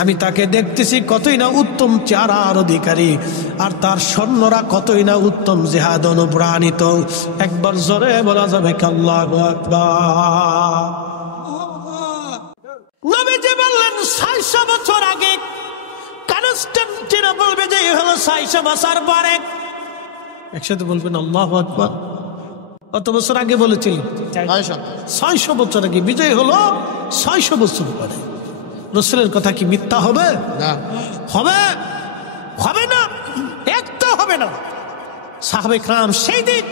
আমি তাকে দেখতেছি কতই না উত্তম চেহারার অধিকারী, আর তার সৈন্যরা কতই না উত্তম জিহাদ অনুপ্রাণিত। একবার জোরে বলা যাবে আল্লাহু আকবার। নবীজি বললেন 600 বছর আগে কনস্টান্টিনোপল বিজয় হলো। 600 বছর পরে, একসাথে বলবেন আল্লাহু আকবার। কত বছর আগে বলেছিলেন? 600 বছর আগে বিজয় হলো। 600 বছর পরে রাসূলের কথা কি মিথ্যা হবে? না। হবে? হবে না, একটা হবে না। সাহাবে کرام সেই দিন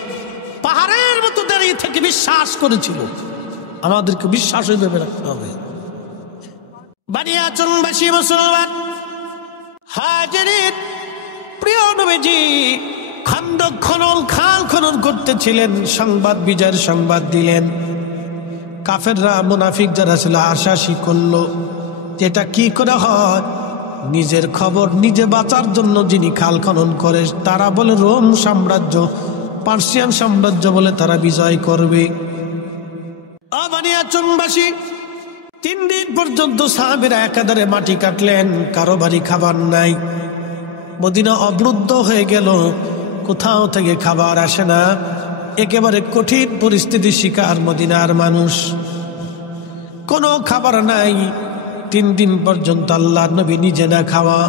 পাহাড়ের মতো দাঁড়িয়ে থেকে বিশ্বাস করেছিল। আমাদেরকে বিশ্বাস হইবে রাখতে হবে। বানিয়াচুংবাসী মুসলমান হাজিরিন, প্রিয় নবীজি খন্দক খনন, খাল খনন করতেছিলেন। সংবাদ, বিজয়ের সংবাদ দিলেন। কাফেররা, মুনাফিক যারা ছিল আশাসী করলো যেটা কি করে হয়। নিজের খবর নিজে বাঁচার জন্য যিনি খাল খনন করে তারা বলে রোম সাম্রাজ্য পার্সিয়ান সাম্রাজ্য বলে তারা বিজয় করবে। বানিয়াচংবাসী 3 দিন পর্যন্ত সাহাবীরা একাধারে মাটি কাটলেন, কারো বাড়ি খাবার নাই। মদিনা অবরুদ্ধ হয়ে গেল, কোথাও থেকে খাবার আসে না। একেবারে কঠিন পরিস্থিতির শিকার মদিনার মানুষ, কোনো খাবার নাই। 3 দিন পর্যন্ত আল্লাহর নবী নিজে না খাওয়া,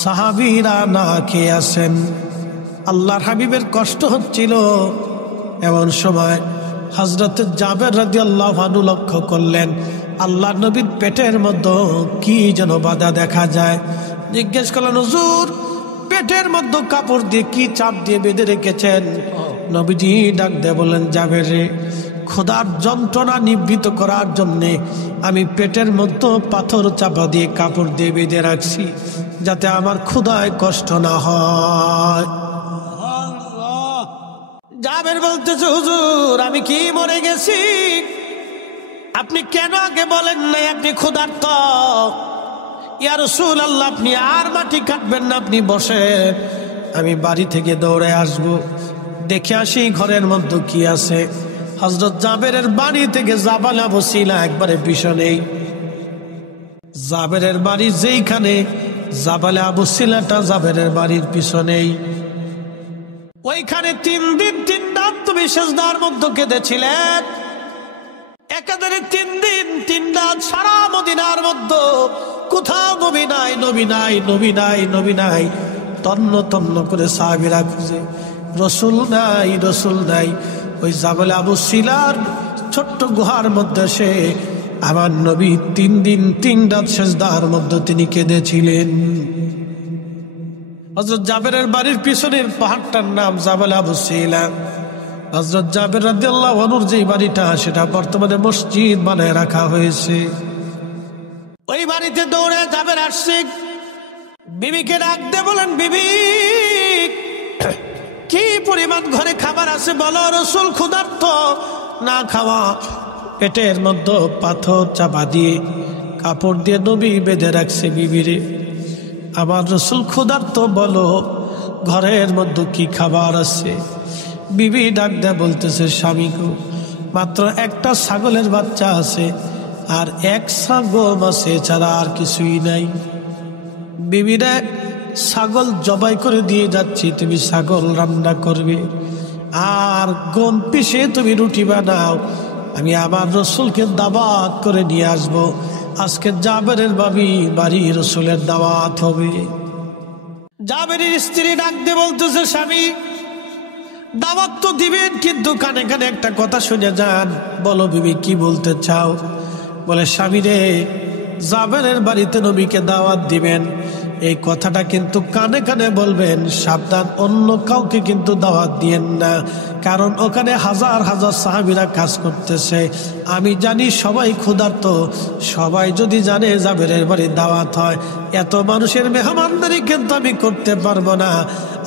সাহাবীরা না খেয়ে আসেন। আল্লাহর হাবিবের কষ্ট হচ্ছিল। এমন সময় হযরত জাবের রাদিয়াল্লাহু আনহু লক্ষ্য করলেন আল্লাহর নবীর পেটের মধ্যে কি যেন বাধা দেখা যায়। জিজ্ঞেস করলেন, হুজুর পেটের মধ্যে কাপড় দিয়ে কি চাপ দিয়ে বেঁধে রেখেছেন? নবীজি ডাক দিয়ে বললেন, জাবের রে, ক্ষুধার যন্ত্রণা নিবৃত করার জন্যে আমি পেটের মধ্যে পাথর চাপা দিয়ে কাপড় দিয়ে বেঁধে রাখছি, যাতে আমার ক্ষুধায় কষ্ট না হয়। জাবের বলতেছে, হুজুর আমি কি মরে গেছি? আপনি কেন আগে বলেন নাই আপনি ক্ষুধার্ত? ইয়া রাসূলুল্লাহ, আপনি আর মাটি কাটবেন না, আপনি বসেন, আমি বাড়ি থেকে দৌড়ে আসব, দেখে আসি ঘরের মধ্যে কি আছে। হযরত জাবেরের বাড়ি থেকে জাবাল আবু সিলা একবারে পিছনেই। জাবেরের বাড়ি যেইখানে, জাবাল আবু সিলাটা জাবেরের বাড়ির পিছনেই। ওইখানে 3 দিন 3 রাত তুমি সিজদার মধ্যে কেঁদেছিলেন। একাধারে 3 দিন 3 রাত সারা মদিনার মধ্যে কোথাও নবী নাই, নবী নাই, নবী নাই, নবী নাই। তন্ন তন্ন করে সাহাবীরা খুঁজে, রসুল নাই, রসুল নাই। ওই জাবাল আবু সিলার ছোট্ট গুহার মধ্যে সে আমার নবী 3 দিন 3 রাত সিজদার মধ্যে তিনি কেঁদেছিলেন। হযরত জাবেরের বাড়ির পিছনের পাহাড়টার নাম জাবাল আবু সিলা। হযরত জাবের রাদিয়াল্লাহু আনহুর যে বাড়িটা, সেটা বর্তমানে মসজিদ বানায় রাখা হয়েছে। ওই বাড়িতে দৌড়ে জাবের আসছে, বিবিকে ডাক দিয়ে বলেন, বিবি কি পরিমাণ ঘরে খাবার আছে বলো? রসুল ক্ষুধার্ত, না খাওয়া, পেটের মধ্যে পাথর চাপা দিয়ে কাপড় দিয়ে নবী বেঁধে রাখছে। বিবিরে, আমার রসুল ক্ষুধার্ত, বলো ঘরের মধ্যে কি খাবার আছে? বিবি ডাক দেয়া বলতেছে, স্বামী গো, মাত্র একটা ছাগলের বাচ্চা আছে আর 1 সা গম আছে, ছাড়া আর কিছুই নাই। বিবিরা, ছাগল জবাই করে দিয়ে যাচ্ছি, তুমি ছাগল রান্না করবে আর গম পিষে তুমি রুটি বানাও। আমি আমার রসুলকে দাওয়াত করে নিয়ে আসবো। আজকে জাবেরের বাড়ি রসুলের দাওয়াত হবে। জাবেরের স্ত্রী ডাক দিয়ে বলতেছে, স্বামী দাওয়াত তো দিবেন, কিন্তু কানে কানে একটা কথা শুনে যান। বলো বিবি, কি বলতে চাও? বলে, স্বামী রে, জাবেরের বাড়িতে নবীকে দাওয়াত দিবেন, এই কথাটা কিন্তু কানে কানে বলবেন, সাবধান, অন্য কাউকে কিন্তু দাওয়াত দিয়েন না, কারণ ওখানে হাজার হাজার সাহাবীরা কাজ করতেছে। আমি জানি সবাই ক্ষুধার্ত, সবাই যদি জানে জাবেরের বাড়ি দাওয়াত হয়, এত মানুষের মেহমানদারি কিন্তু আমি করতে পারবো না।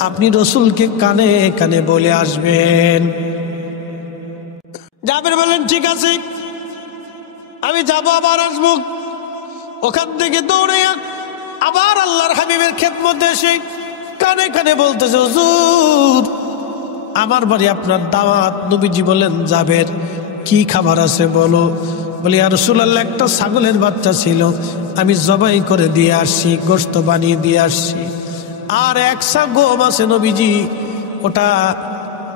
আপনি রসুলকে কানে কানে বলে আসবেন। জাবের বলেন, ঠিক আছে, আমি যাবো, আবার আসবো। ওখান থেকে দৌড়ে আবার আল্লাহর হাবিবের খেদমতে এসে কানে কানে বলতেছে, হুজুর আমার বাড়ি আপনার দাওয়াত। নবীজি বলেন, জাবের কি খাবার আছে বলো? বলি, ইয়া রাসূলুল্লাহ, একটা ছাগলের বাচ্চা ছিল, আমি জবাই করে দিয়ে আসছি, গোশত বানিয়ে দিয়ে আসছি, আর 1 সা গম আছে নবীজি, ওটা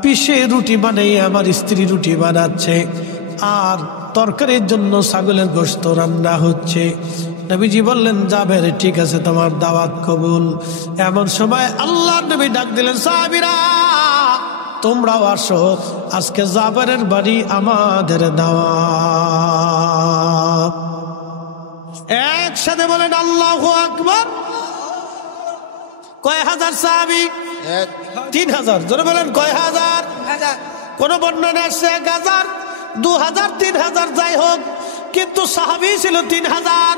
পিষে রুটি বানিয়ে আমার স্ত্রী রুটি বানাচ্ছে, আর তরকারির জন্য ছাগলের গোশত রান্না হচ্ছে। নবীজি বললেন, জাবের ঠিক আছে, তোমার দাওয়াত কবুল। এমন সময় আল্লাহর নবী ডাক দিলেন, সাহাবীরা তোমরাও আসো, আজকে জাবেরের বাড়ি আমাদের দাওয়াত। একসাথে বলেন আল্লাহু আকবার। কয় হাজার সাহাবী? 3000। জোরে বলেন, কয় হাজার? কোন বর্ণনা আসছে 1000, 2000, 3000, যাই হোক, কিন্তু সাহাবী ছিল 3000।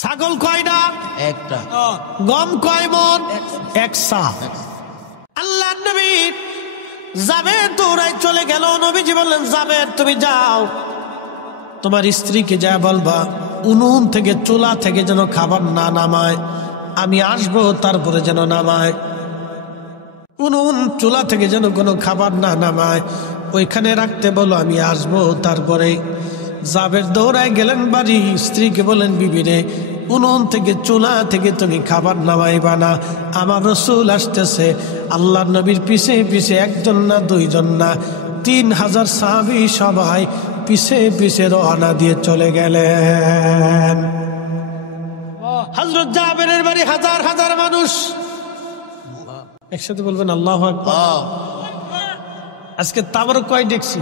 ছাগল কয়টা? একটা। গম কয় মন? 1 সা। আল্লাহ নবী জাবের দৌড়ায় চলে গেল। নবীজি বললেন, জাবের তুমি যাও, তোমার স্ত্রীকে যা বলবা উনুন থেকে, চুলা থেকে যেন খাবার না নামায়, আমি আসবো তারপরে যেন নামায়। উনুন চুলা থেকে যেন কোনো খাবার না নামায়, ওইখানে রাখতে বলো, আমি আসবো। তারপরে জাবের দৌড়ায় গেলেন বাড়ি, স্ত্রীকে বলেন, বিবি রে, উনুন থেকে চুলা থেকে তুমি খাবার নামাইবা না, আমার রসুল আসতেছে। আল্লাহ নবীর পিছে পিছে একজন না দুইজন না 3000 সাহাবী সবাই পিছে পিছে রওনা দিয়ে চলে গেলেন। হযরত জাবেরের বাড়ি হাজার হাজার মানুষ, একসাথে বলবেন আল্লাহু আকবার। আজকে তাবারক কয় দেখছি?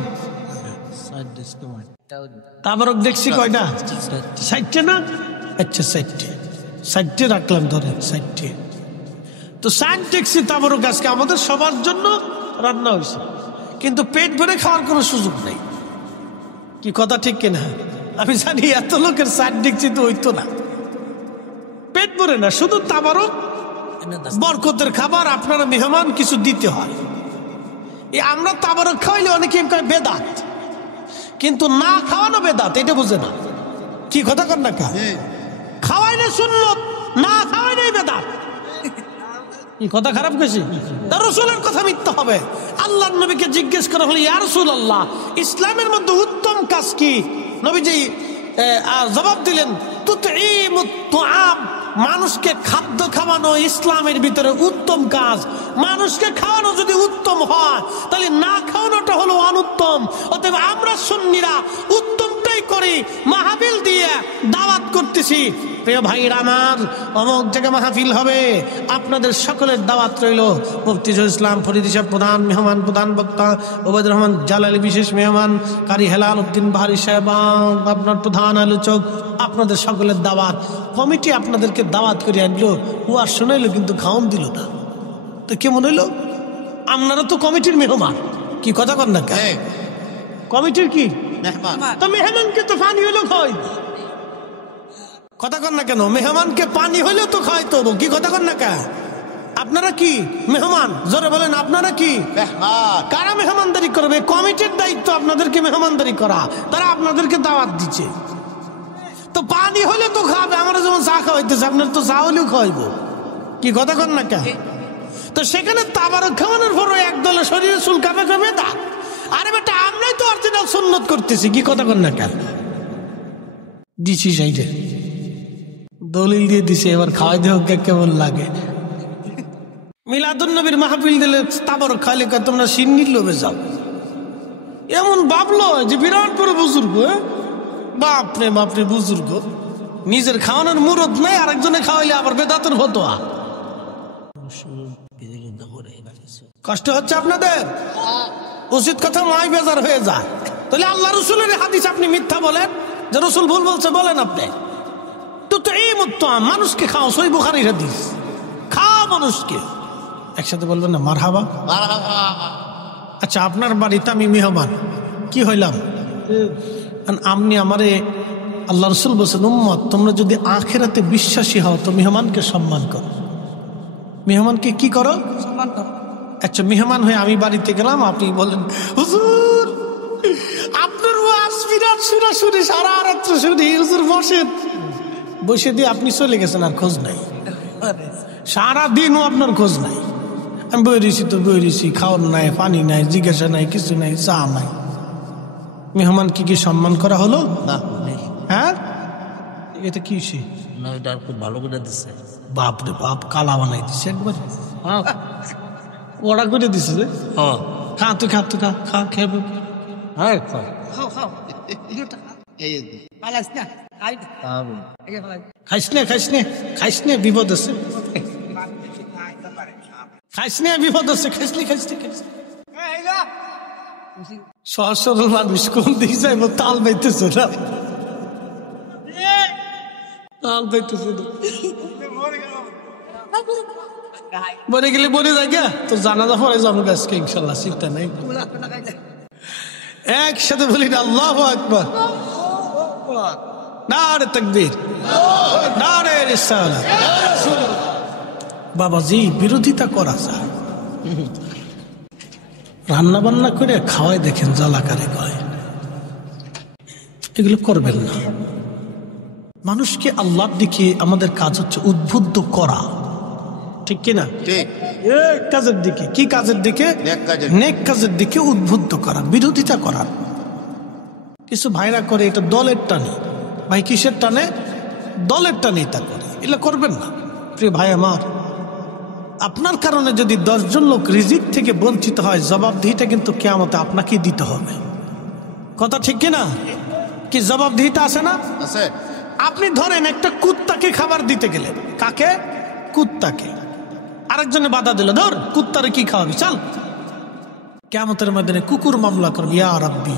তাবারক দেখছি কয়টা? 60 না? আচ্ছা 60 রাখলাম, ধরে 60। তো 60 দেখছি তাবারক আজকে আমাদের সবার জন্য রান্না হয়েছে, কিন্তু পেট ভরে খাওয়ার কোনো সুযোগ নেই। কি কথা ঠিক কিনা? আমি জানি এত লোকের 60 দেখছি তো হইতো না, পেট ভরে না, শুধু তাবারক বরকতের খাবার, আপনারা মেহমান কিছু দিতে হয়। এই আমরা তাবারক খাওয়াইলে অনেকে কয় বেদাত, কিন্তু না খাওয়ানো বেদাত, এটা বুঝে না। কি কথা কর না? খাওয়াইলে সুন্নত, না খাওয়াইলে বেদাত। এই কথা খারাপ কইছি? তার রাসূলের কথা মিথ্যা হবে। আল্লাহর নবীকে জিজ্ঞেস করা হলো, ইয়া রাসূলুল্লাহ, ইসলামের মধ্যে উত্তম কাজ কি? নবীজি জবাব দিলেন, তুতঈমুত তুআম, মানুষকে খাদ্য খাওয়ানো ইসলামের ভিতরে উত্তম কাজ। মানুষকে খাওয়ানো যদি উত্তম হয়, তাহলে না খাওয়ানোটা হলো অনুত্তম। অতএব আমরা সুন্নিরা উত্তমটাই করি, মাহফিল দিয়ে দাওয়াত করতেছি। প্রিয় ভাইরা আমার, অমুক জায়গায় মাহফিল হবে, আপনাদের সকলের দাওয়াত রইল। মুফতি শহীদুল ইসলাম ফরিদী সাহেব প্রধান মেহমান, প্রধান বক্তা, ওবায়দুর রহমান জালালী বিশেষ মেহমান, কারি হেলাল উদ্দিন বাহারি সাহেব আপনার প্রধান আলোচক, আপনাদের সকলের দাওয়াত। কমিটি আপনাদেরকে দাওয়াত করে আনলো, ওয়াজ শোনাইলো, কিন্তু খাওন দিল না। তো কেমন হইলো? আপনারা তো কমিটির মেহমান। কি কথা কর না? কমিটির কি তো মেহমানকে তো পানি হইলো খাওয়াই, কথা কর না কেন? মেহমানকে পানি হইলো তো খাওয়াইতো। কি কথা কর না কে? আপনারা কি মেহমান? জোরে বলেন, আপনারা কি মেহমান? কারা মেহমানদারি করবে? কমিটির দায়িত্ব আপনাদেরকে মেহমানদারি করা, তারা আপনাদেরকে দাওয়াত দিচ্ছে। তো পানি হলে তো খাবে, আমরা যেমন চা খাওয়াইতেছে, আপনার তো চা হলেও খাওয়াইবো। কি কথা কর না কে? তো সেখানে তাবারক খাওয়ানোর পর একদলে শরীরে চুল কামে কামে দা। আরে বেটা, আমরাই তো অরিজিনাল সুন্নত করতেছি। কি কথা কর না কেন? দিছি সাইডে দলিল দিয়ে দিছে, এবার খাওয়াই দেহ কেমন লাগে। মিলাদুন নবীর মাহফিল দিলে তাবারক খাইলে তোমরা সিন্নির লোভে যাও, এমন ভাবলো যে বিরাট বড় বুজুর্গ। বাপরে বাপরে, বুজুর্গ নিজের খাওয়ানোর মুরত নাই, আরেকজনে খাওয়াইলে আবার বেদাতের ফতোয়া। কষ্ট হচ্ছে আপনাদের? উচিত কথা নয়, বেজার হয়ে যায়। তাহলে আল্লাহ রসুলের হাদিস আপনি মিথ্যা বলেন, যে রসুল ভুল বলছে বলেন আপনি। তো এই মুত্তাম, মানুষকে খাও, সহিহ বুখারীর হাদিস। খাও মানুষকে, একসাথে বলবেন না মারহাবা? আচ্ছা, আপনার বাড়িতে আমি মেহমান, কি হইলাম? আপনি আমারে, আল্লাহ রসুল বলছেন, উম্মত তোমরা যদি আখিরাতে বিশ্বাসী হও তো মেহমানকে সম্মান করো। মেহমানকে কি করো? সম্মান করো। আচ্ছা, মেহমান হয়ে আমি বাড়িতে গেলাম, আপনি বলেন, হুজুর আপনার ওয়াজ বিরাট শুনে শুনে সারা রাত্র শুনি, হুজুর বসেন। বসে দিয়ে আপনি চলে গেছেন, আর খোঁজ নাই। সারাদিনও আপনার খোঁজ নাই। আমি বই রয়েছি তো বই রয়েছি, খাওয়ার নাই, পানি নাই, জিজ্ঞাসা নাই, কিছু নাই, চা নাই। মেহমান কি সম্মান করা হলো? হ্যাঁ, এটা কি খুব ভালো করে দিচ্ছে। বাপ রে বাপ, কালা বানাই দিচ্ছে একবার, ওরা করে দিচ্ছে রে। খা তুই, খা তুই, খা খা খেয়ে। হ্যাঁ, খাইস নে, খাইস নে, খাইস নে, বিপদ আছে। খাইস নে, বিপদ আছে, খাইস নে, খাইস নে, খাইস নে। সহজ সরল মানুষ কোন দিকে যাইব? তাল পাইতেছে না, তাল পাইতেছে না। মরে গেলে মরে যায় গা, তো জানাজা পরে যাবো আজকে ইনশাল্লাহ, চিন্তা নেই। একসাথে বলি না আল্লাহু আকবার, নারে তাকবীর, নারে রিসালাত। বাবাজি, বিরোধিতা করা যায়, রান্না বান্না করে খাওয়াই দেখেন জ্বালাকারে কয়, এগুলো করবেন না। মানুষকে আল্লাহর দিকে আমাদের কাজ হচ্ছে উদ্বুদ্ধ করা, ঠিক কিনা? ঠিক। কাজের দিকে, কি কাজের দিকে? নেক কাজের দিকে উদ্বুদ্ধ করা, বিরোধিতা করা। কিছু ভাইরা করে এটা দলের টানে। ভাই কিসের টানে? দলের টানে এটা করে। এগুলো করবেন না প্রিয় ভাই আমার। আপনার কারণে যদি 10 জন লোক রিজিক থেকে বঞ্চিত হয়, জবাবদিহিটা কিন্তু কিয়ামতে আপনাকেই দিতে হবে। কথা ঠিক কিনা? কি জবাবদিহিতা আছে না? আছে। আপনি ধরেন একটা কুত্তাকে খাবার দিতে গেলেন। কাকে? কুত্তাকে। আরেকজনে বাধা দিল, ধর কুত্তারে কি খাওয়াবি, চল। কিয়ামতের ময়দানে কুকুর মামলা করবে, ইয়া রাব্বি,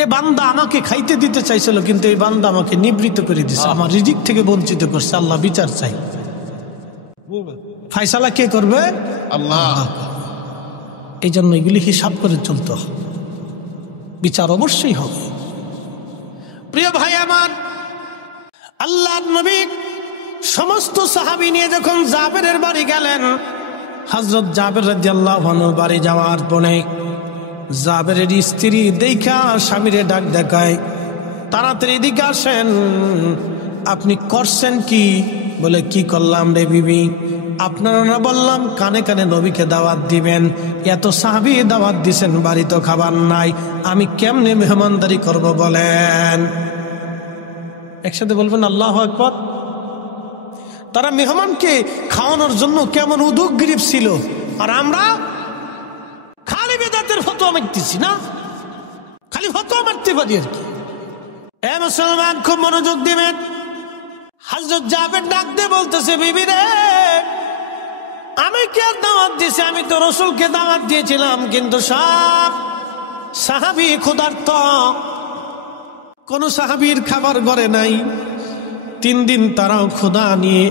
এ বান্দা আমাকে খাইতে দিতে চাইছিল, কিন্তু এই বান্দা আমাকে নিবৃত্ত করে দিছে, আমার রিজিক থেকে বঞ্চিত করছে। আল্লাহ বিচার চাই। ফায়সালা কে করবে? আল্লাহ। এই জন্য এগুলি হিসাব করে চলতে হবে, বিচার অবশ্যই হবে। প্রিয় ভাই আমার, আল্লাহর নবী সমস্ত সাহাবী নিয়ে যখন জাবেরের বাড়ি গেলেন, হযরত জাবের রাদিয়াল্লাহু আনহু বাড়ি যাওয়ার পরে জাবেরের স্ত্রী দেখা স্বামীরে ডাক দেখায়, তাড়াতাড়ি এদিকে আসেন, আপনি করছেন কি? বলে, কি করলাম রে বিবি? আপনারা না বললাম কানে কানে নবীকে দাওয়াত দিবেন, এত সাহাবী দাওয়াত দিছেন, বাড়ি তো খাবার নাই, আমি কেমনে মেহমানদারি করব বলেন? একসাথে বলবেন আল্লাহু আকবার। তারা মেহমানকে খাওয়ানোর জন্য কেমন উদগ্রীব ছিল, আর আমরা খালি বেদাতের ফতোয়া মারতেছি না, খালি ফতোয়া মারতে পারি আর কি। এ মুসলমান, খুব মনোযোগ দিবেন। হযরত জাবের ডাক দিয়ে বলতেছে, বিবি রে, আমি কে দাওয়াত দিয়েছি? আমি তো রাসূলকে দাওয়াত দিয়েছিলাম, কিন্তু সব সাহাবী ক্ষুধার্ত, কোন সাহাবীর খাবার ঘরে নাই। 3 দিন তারাও ক্ষুধা নিয়ে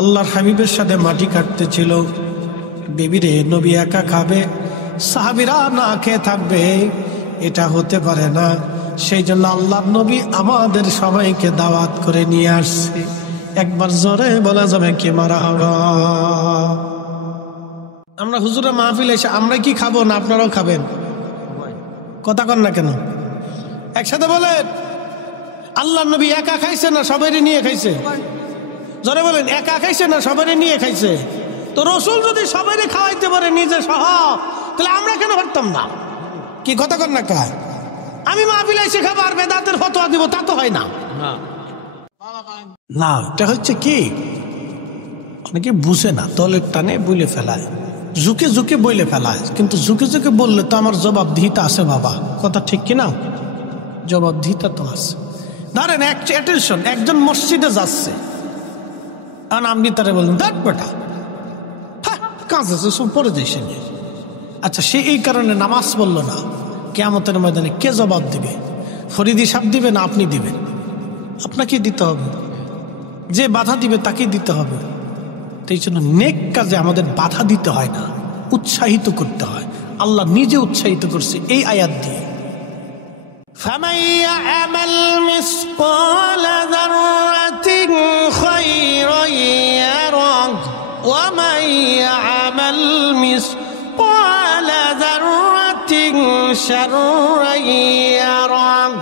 আল্লাহর হাবিবের সাথে মাটি কাটতেছিল। বিবিরে, নবী একা খাবে, সাহাবীরা না খেয়ে থাকবে, এটা হতে পারে না। সেই জন্য আল্লাহর নবী আমাদের সবাইকে দাওয়াত করে নিয়ে আসছে। একবার জোরে বলা যাবে কি মারহাবা? আমরা হুজুরের মাহফিলে এসে আমরা কি খাবো না আপনারাও খাবেন? কথা কন না কেন? একসাথে বলেন, আল্লাহর নবী একা খাইছে না সবাইরে নিয়ে খাইছে? জোরে বলেন, একা খাইছে না সবাইরে নিয়ে খাইছে? তো রাসূল যদি সবাইরে খাওয়াইতে পারে নিজে সহ, তাহলে আমরা কেন পারতাম না? কি কথা কন না কা? আমি মাহফিলে এসে খাবার বেদাতের ফতোয়া দিব, তা তো হয় না। না, এটা হচ্ছে কি, অনেকে বুঝে না, দলের টানে বলে ফেলায়, ঝুঁকে ঝুঁকে বলে ফেলায়। কিন্তু ঝুঁকে ঝুঁকে বললে তো আমার জবাবদিহিতা আছে বাবা। কথা ঠিক কিনা? জবাবদিহিতা তো আছে। ধরেন একজন মসজিদে যাচ্ছে, আর আপনি তারা বললেন, দেখ বেটা, কাজ আছে, সব পরে যাই সে। আচ্ছা, সে এই কারণে নামাজ পড়লো না, কিয়ামতের ময়দানে কে জবাব দিবে? ফরিদি সাহেব দিবে না আপনি দিবেন? আপনাকে দিতে হবে। যে বাধা দিবে তাকে দিতে হবে। এই জন্য নেক কাজে আমাদের বাধা দিতে হয় না, উৎসাহিত করতে হয়। আল্লাহ নিজে উৎসাহিত করছে এই আয়াত দিয়ে, فَمَن يَعْمَلْ مِثْقَالَ ذَرَّةٍ خَيْرًا يَرَهُ وَمَن يَعْمَلْ مِثْقَالَ ذَرَّةٍ شَرًّا يَرَهُ।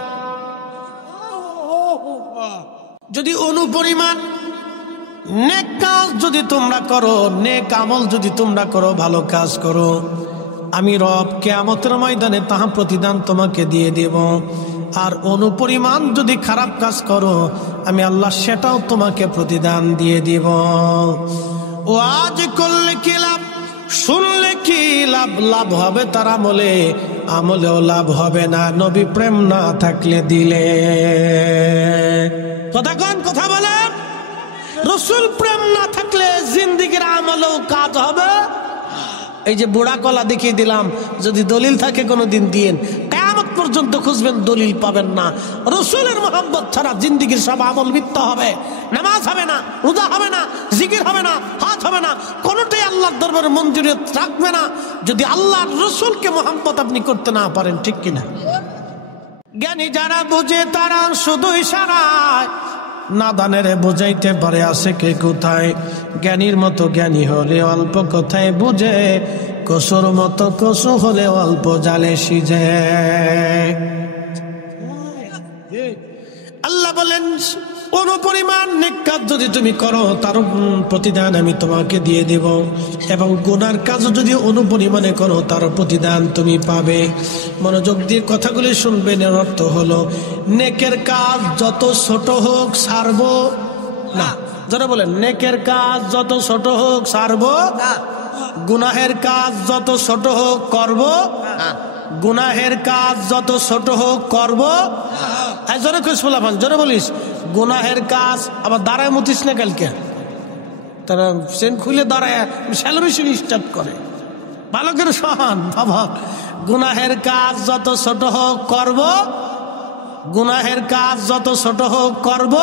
যদি অনুপরিমাণ নেক কাজ যদি তোমরা করো, নেক আমল যদি তোমরা করো, ভালো কাজ করো, আমি রব কিয়ামতের ময়দানে তাহা প্রতিদান তোমাকে দিয়ে দেব। আর অনুপরিমাণ যদি খারাপ কাজ করো, আমি আল্লাহ সেটাও তোমাকে প্রতিদান দিয়ে দিব। ও আজ করলে কি লাভ, শুনলে কি লাভ? লাভ হবে তার আমলে, আমলেও লাভ হবে না নবী প্রেম না থাকলে দিলে। কথা কন, কথা বলেন। রাসূল প্রেম না থাকলে জিন্দেগির আমলেও কাজ হবে। এই যে বুড়া কলা দেখিয়ে দিলাম, যদি দলিল থাকে কোনোদিন দিন, কিয়ামত পর্যন্ত খুঁজবেন, দলিল পাবেন না। রাসূলের মহব্বত ছাড়া জিন্দেগির সব আমল মিথ্যা হবে। নামাজ হবে না, রোজা হবে না, জিকির হবে না, হজ হবে না, কোনোটাই আল্লাহর দরবারে মঞ্জুরিয়ত রাখবে না যদি আল্লাহর রাসূলকে মহব্বত আপনি করতে না পারেন। ঠিক কিনা? জ্ঞানী যারা বুঝে তারা শুধু ইশারায়, নাদানের বোঝাইতে পারে আছে কে কোথায়। জ্ঞানীর মতো জ্ঞানী হলে অল্প কথায় বুঝে, কসুর মতো কসু হলে অল্প জালে সিজে। আল্লাহ বলেন, অনুপরিমাণ নেক কাজ যদি তুমি করো তার প্রতিদান আমি তোমাকে দিয়ে দেব, এবং গুনার কাজ যদি অনুপরিমাণে করো তার প্রতিদান তুমি পাবে। মনোযোগ দিয়ে কথাগুলি শুনবেন। এর অর্থ হলো নেকের কাজ যত ছোট হোক ছাড়বো না। যারা বলেন নেকের কাজ যত ছোট হোক ছাড়বো না, গুনাহের কাজ যত ছোট হোক করব, গুনাহের কাজ যত ছোট হোক করব। জোরে খুশ বলাফান, জোরে বলিস গুনাহের কাজ। আবার দাঁড়ায় মতিস না কালকে, তারা সেন খুলে দাঁড়ায় সেলিব্রেশন স্টার্ট করে। ভালো করে সহান বাবা, গুনাহের কাজ যত ছোট হোক করব, গুনাহের কাজ যত ছোট হোক করব,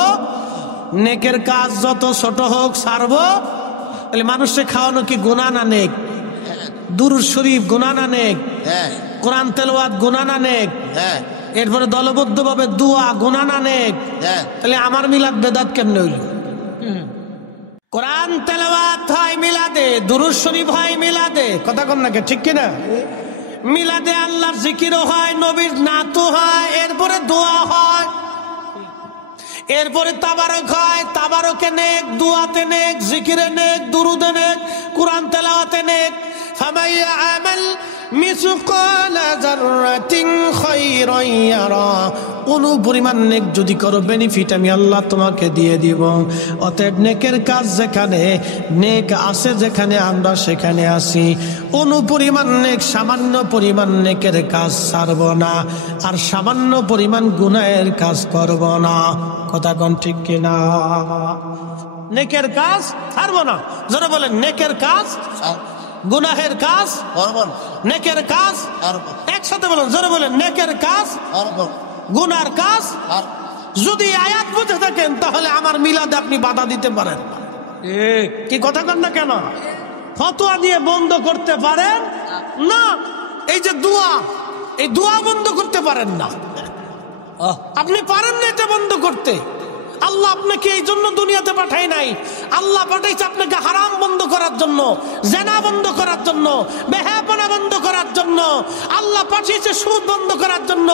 নেকের কাজ যত ছোট হোক ছাড়বো। তাহলে মানুষকে খাওয়ানো কি গুনাহ না নেক? দুরূদ শরীফ গুনাহ না নেক? কোরআন তেলাওয়াত গুনাহ না নেক? এরপরে দলবদ্ধ ভাবে দোয়া গুনাহ না নেক? তাহলে আমার মিলাদ বেদাত কেমনে হইল? কোরআন তেলাওয়াত হয় মিলাদে, দুরূদ শরীফ হয় মিলাদে, কথা কন নাকি, ঠিক কিনা? মিলাদে আল্লাহর জিকিরও হয়, নবীর নাতও হয়, এরপরে দোয়া হয়, এরপরে তাবারক হয়, তাবারকে নেক, দুয়াতে নেক, জিকিরে নেক, দুরুদে নেক, কুরআন তেলাওয়াতে নেক। ফামান ইয়ামাল মিসকালা যাররাতিন খায়রান ইয়ারা, অনুপরিমাণ নেক যদি করো বেনিফিট আমি আল্লাহ তোমাকে দিয়ে দিব। অতএব নেকের কাজ যেখানে নেক আছে, যেখানে আমরা সেখানে আসি। অনুপরিমাণ নেক, সামান্য পরিমাণ নেকের কাজ ছাড়ব না, আর সামান্য পরিমাণ গুনাহের কাজ করব না। কথা কোন ঠিক কিনা? নেকের কাজ ছাড়ব না। যারা বলেন নেকের কাজ, গুনাহের কাজ, নেকের কাজ, একসাথে বলেন, যারা বলেন নেকের কাজ, গুনার কাজ। যদি আয়াত বুঝে থাকেন তাহলে আমার মিলাদে আপনি বাধা দিতে পারেন। কি কথা কন না কেন? ফতোয়া দিয়ে বন্ধ করতে পারেন না। এই যে দোয়া, এই দোয়া বন্ধ করতে পারেন না, আপনি পারেন না এটা বন্ধ করতে। আল্লাহ আপনাকে এই জন্য দুনিয়াতে পাঠায় নাই। আল্লাহ পাঠাইছে আপনাকে হারাম বন্ধ করার জন্য, জেনা বন্ধ করার জন্য, বেহায়াপনা বন্ধ করার জন্য। আল্লাহ পাঠিয়েছে সুদ বন্ধ করার জন্য,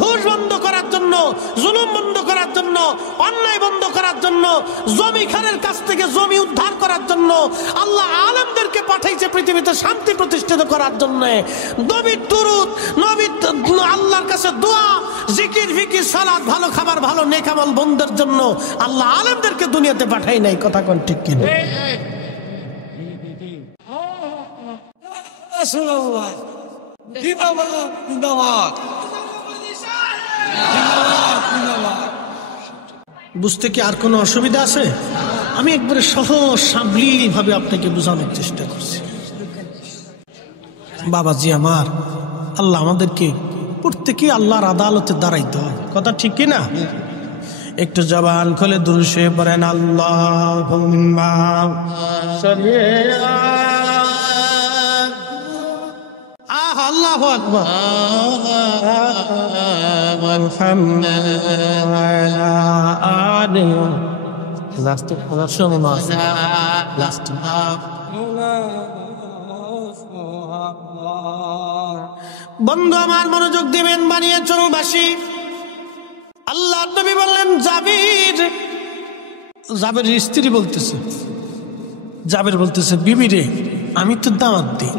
ঘুষ বন্ধ করার জন্য, জুলুম বন্ধ করার জন্য, অন্যায় বন্ধ করার জন্য, জমি খানের কাছ থেকে জমি উদ্ধার করার জন্য। আল্লাহ আলেমদেরকে পাঠাইছে পৃথিবীতে শান্তি প্রতিষ্ঠিত করার জন্য। নবীর দুরূদ, নবীর আল্লাহর কাছে দোয়া, জিকির, ফিকির, সালাত, ভালো খাবার, ভালো নেক আমল বন্ধের জন্য আল্লাহ আলেমদেরকে দুনিয়াতে পাঠাই নাই। কথা কোন ঠিক কিনা? বুঝতে কি আর কোনো অসুবিধা আছে? আমি একবারে সহজ সাবলীল ভাবে আপনাকে বোঝানোর চেষ্টা করছি। বাবাজি আমার, আল্লাহ আমাদেরকে প্রত্যেকে আল্লাহর আদালতে দাঁড়াইতে হয়। কথা ঠিক কিনা? একটু জবান খুলে দুরূদ শরীফ পড়েন। আল্লাহুম্মা সাল্লি আল্লাহু আকবার বন্ধু আমার মনোযোগ দিবেন। বানিয়ে চরবাসী আল্লাহ নবী বললেন, জাবির, জাবিরের স্ত্রী বলতেছে, জাবির বলতেছে, বিবি রে আমি তো দাওয়াত দিই,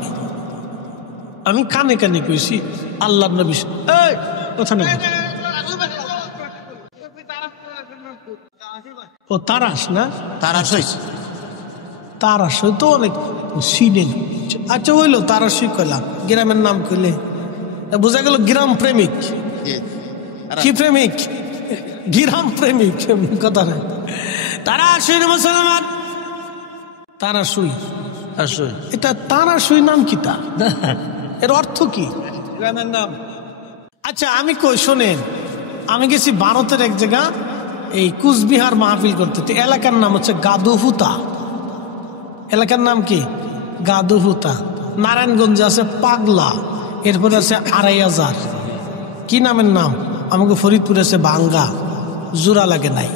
আমি কানে কানে কইছি আল্লাহ নবী। এই কথা না, ও তারাস না, তারাস হয়েছে, তারাস হয়তো অনেক সিনেন। আচ্ছা হইলো তারাসই কইলাম, গ্রামের নাম কইলে বোঝা গেল গ্রাম প্রেমিক। কি প্রেমিক? গ্রাম প্রেমিক। কথা না, তারাসই মুসলমান, তারাসই, এটা তারাসই নাম কি? তা এর অর্থ কি? গ্রামের নাম। আচ্ছা আমি কই শোনেন, আমি গেছি ভারতের এক জায়গা, এই কুচবিহার মাহফিল করতে। এলাকার নাম হচ্ছে গাদুহুতা। এলাকার নাম কি? গাদুহুতা। নারায়ণগঞ্জে আছে পাগলা, এরপরে আছে ২৫০০। কি নামের নাম? আমাকে ফরিদপুরে আছে বাঙ্গা, জোড়া লাগে নাই।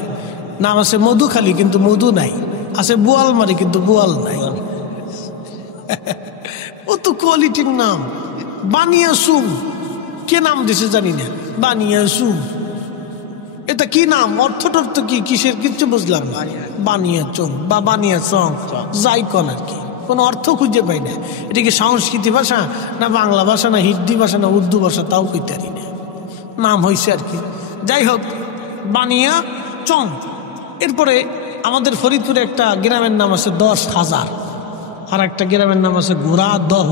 নাম আছে মধুখালী, কিন্তু মধু নাই। আছে বোয়ালমারি, কিন্তু বোয়াল নাই। ও তো কোয়ালিটির নাম। বানিয়াসুম, কে নাম দিছে জানি না, বানিয়াসুম। এটা কি নাম, অর্থ কি, কিসের, কিচ্ছু বুঝলাম না। বানিয়া চং বা বানিয়া চং যাই কন আর কি, কোনো অর্থ খুঁজে পাই না। এটা কি সংস্কৃতি ভাষা না বাংলা ভাষা না হিন্দি ভাষা না উর্দু ভাষা, তাও কইতে পারি না। নাম হয়েছে আর কি। যাই হোক, বানিয়া চং। এরপরে আমাদের ফরিদপুরে একটা গ্রামের নাম আছে 10,000, আর একটা গ্রামের নাম আছে গোড়াদহ।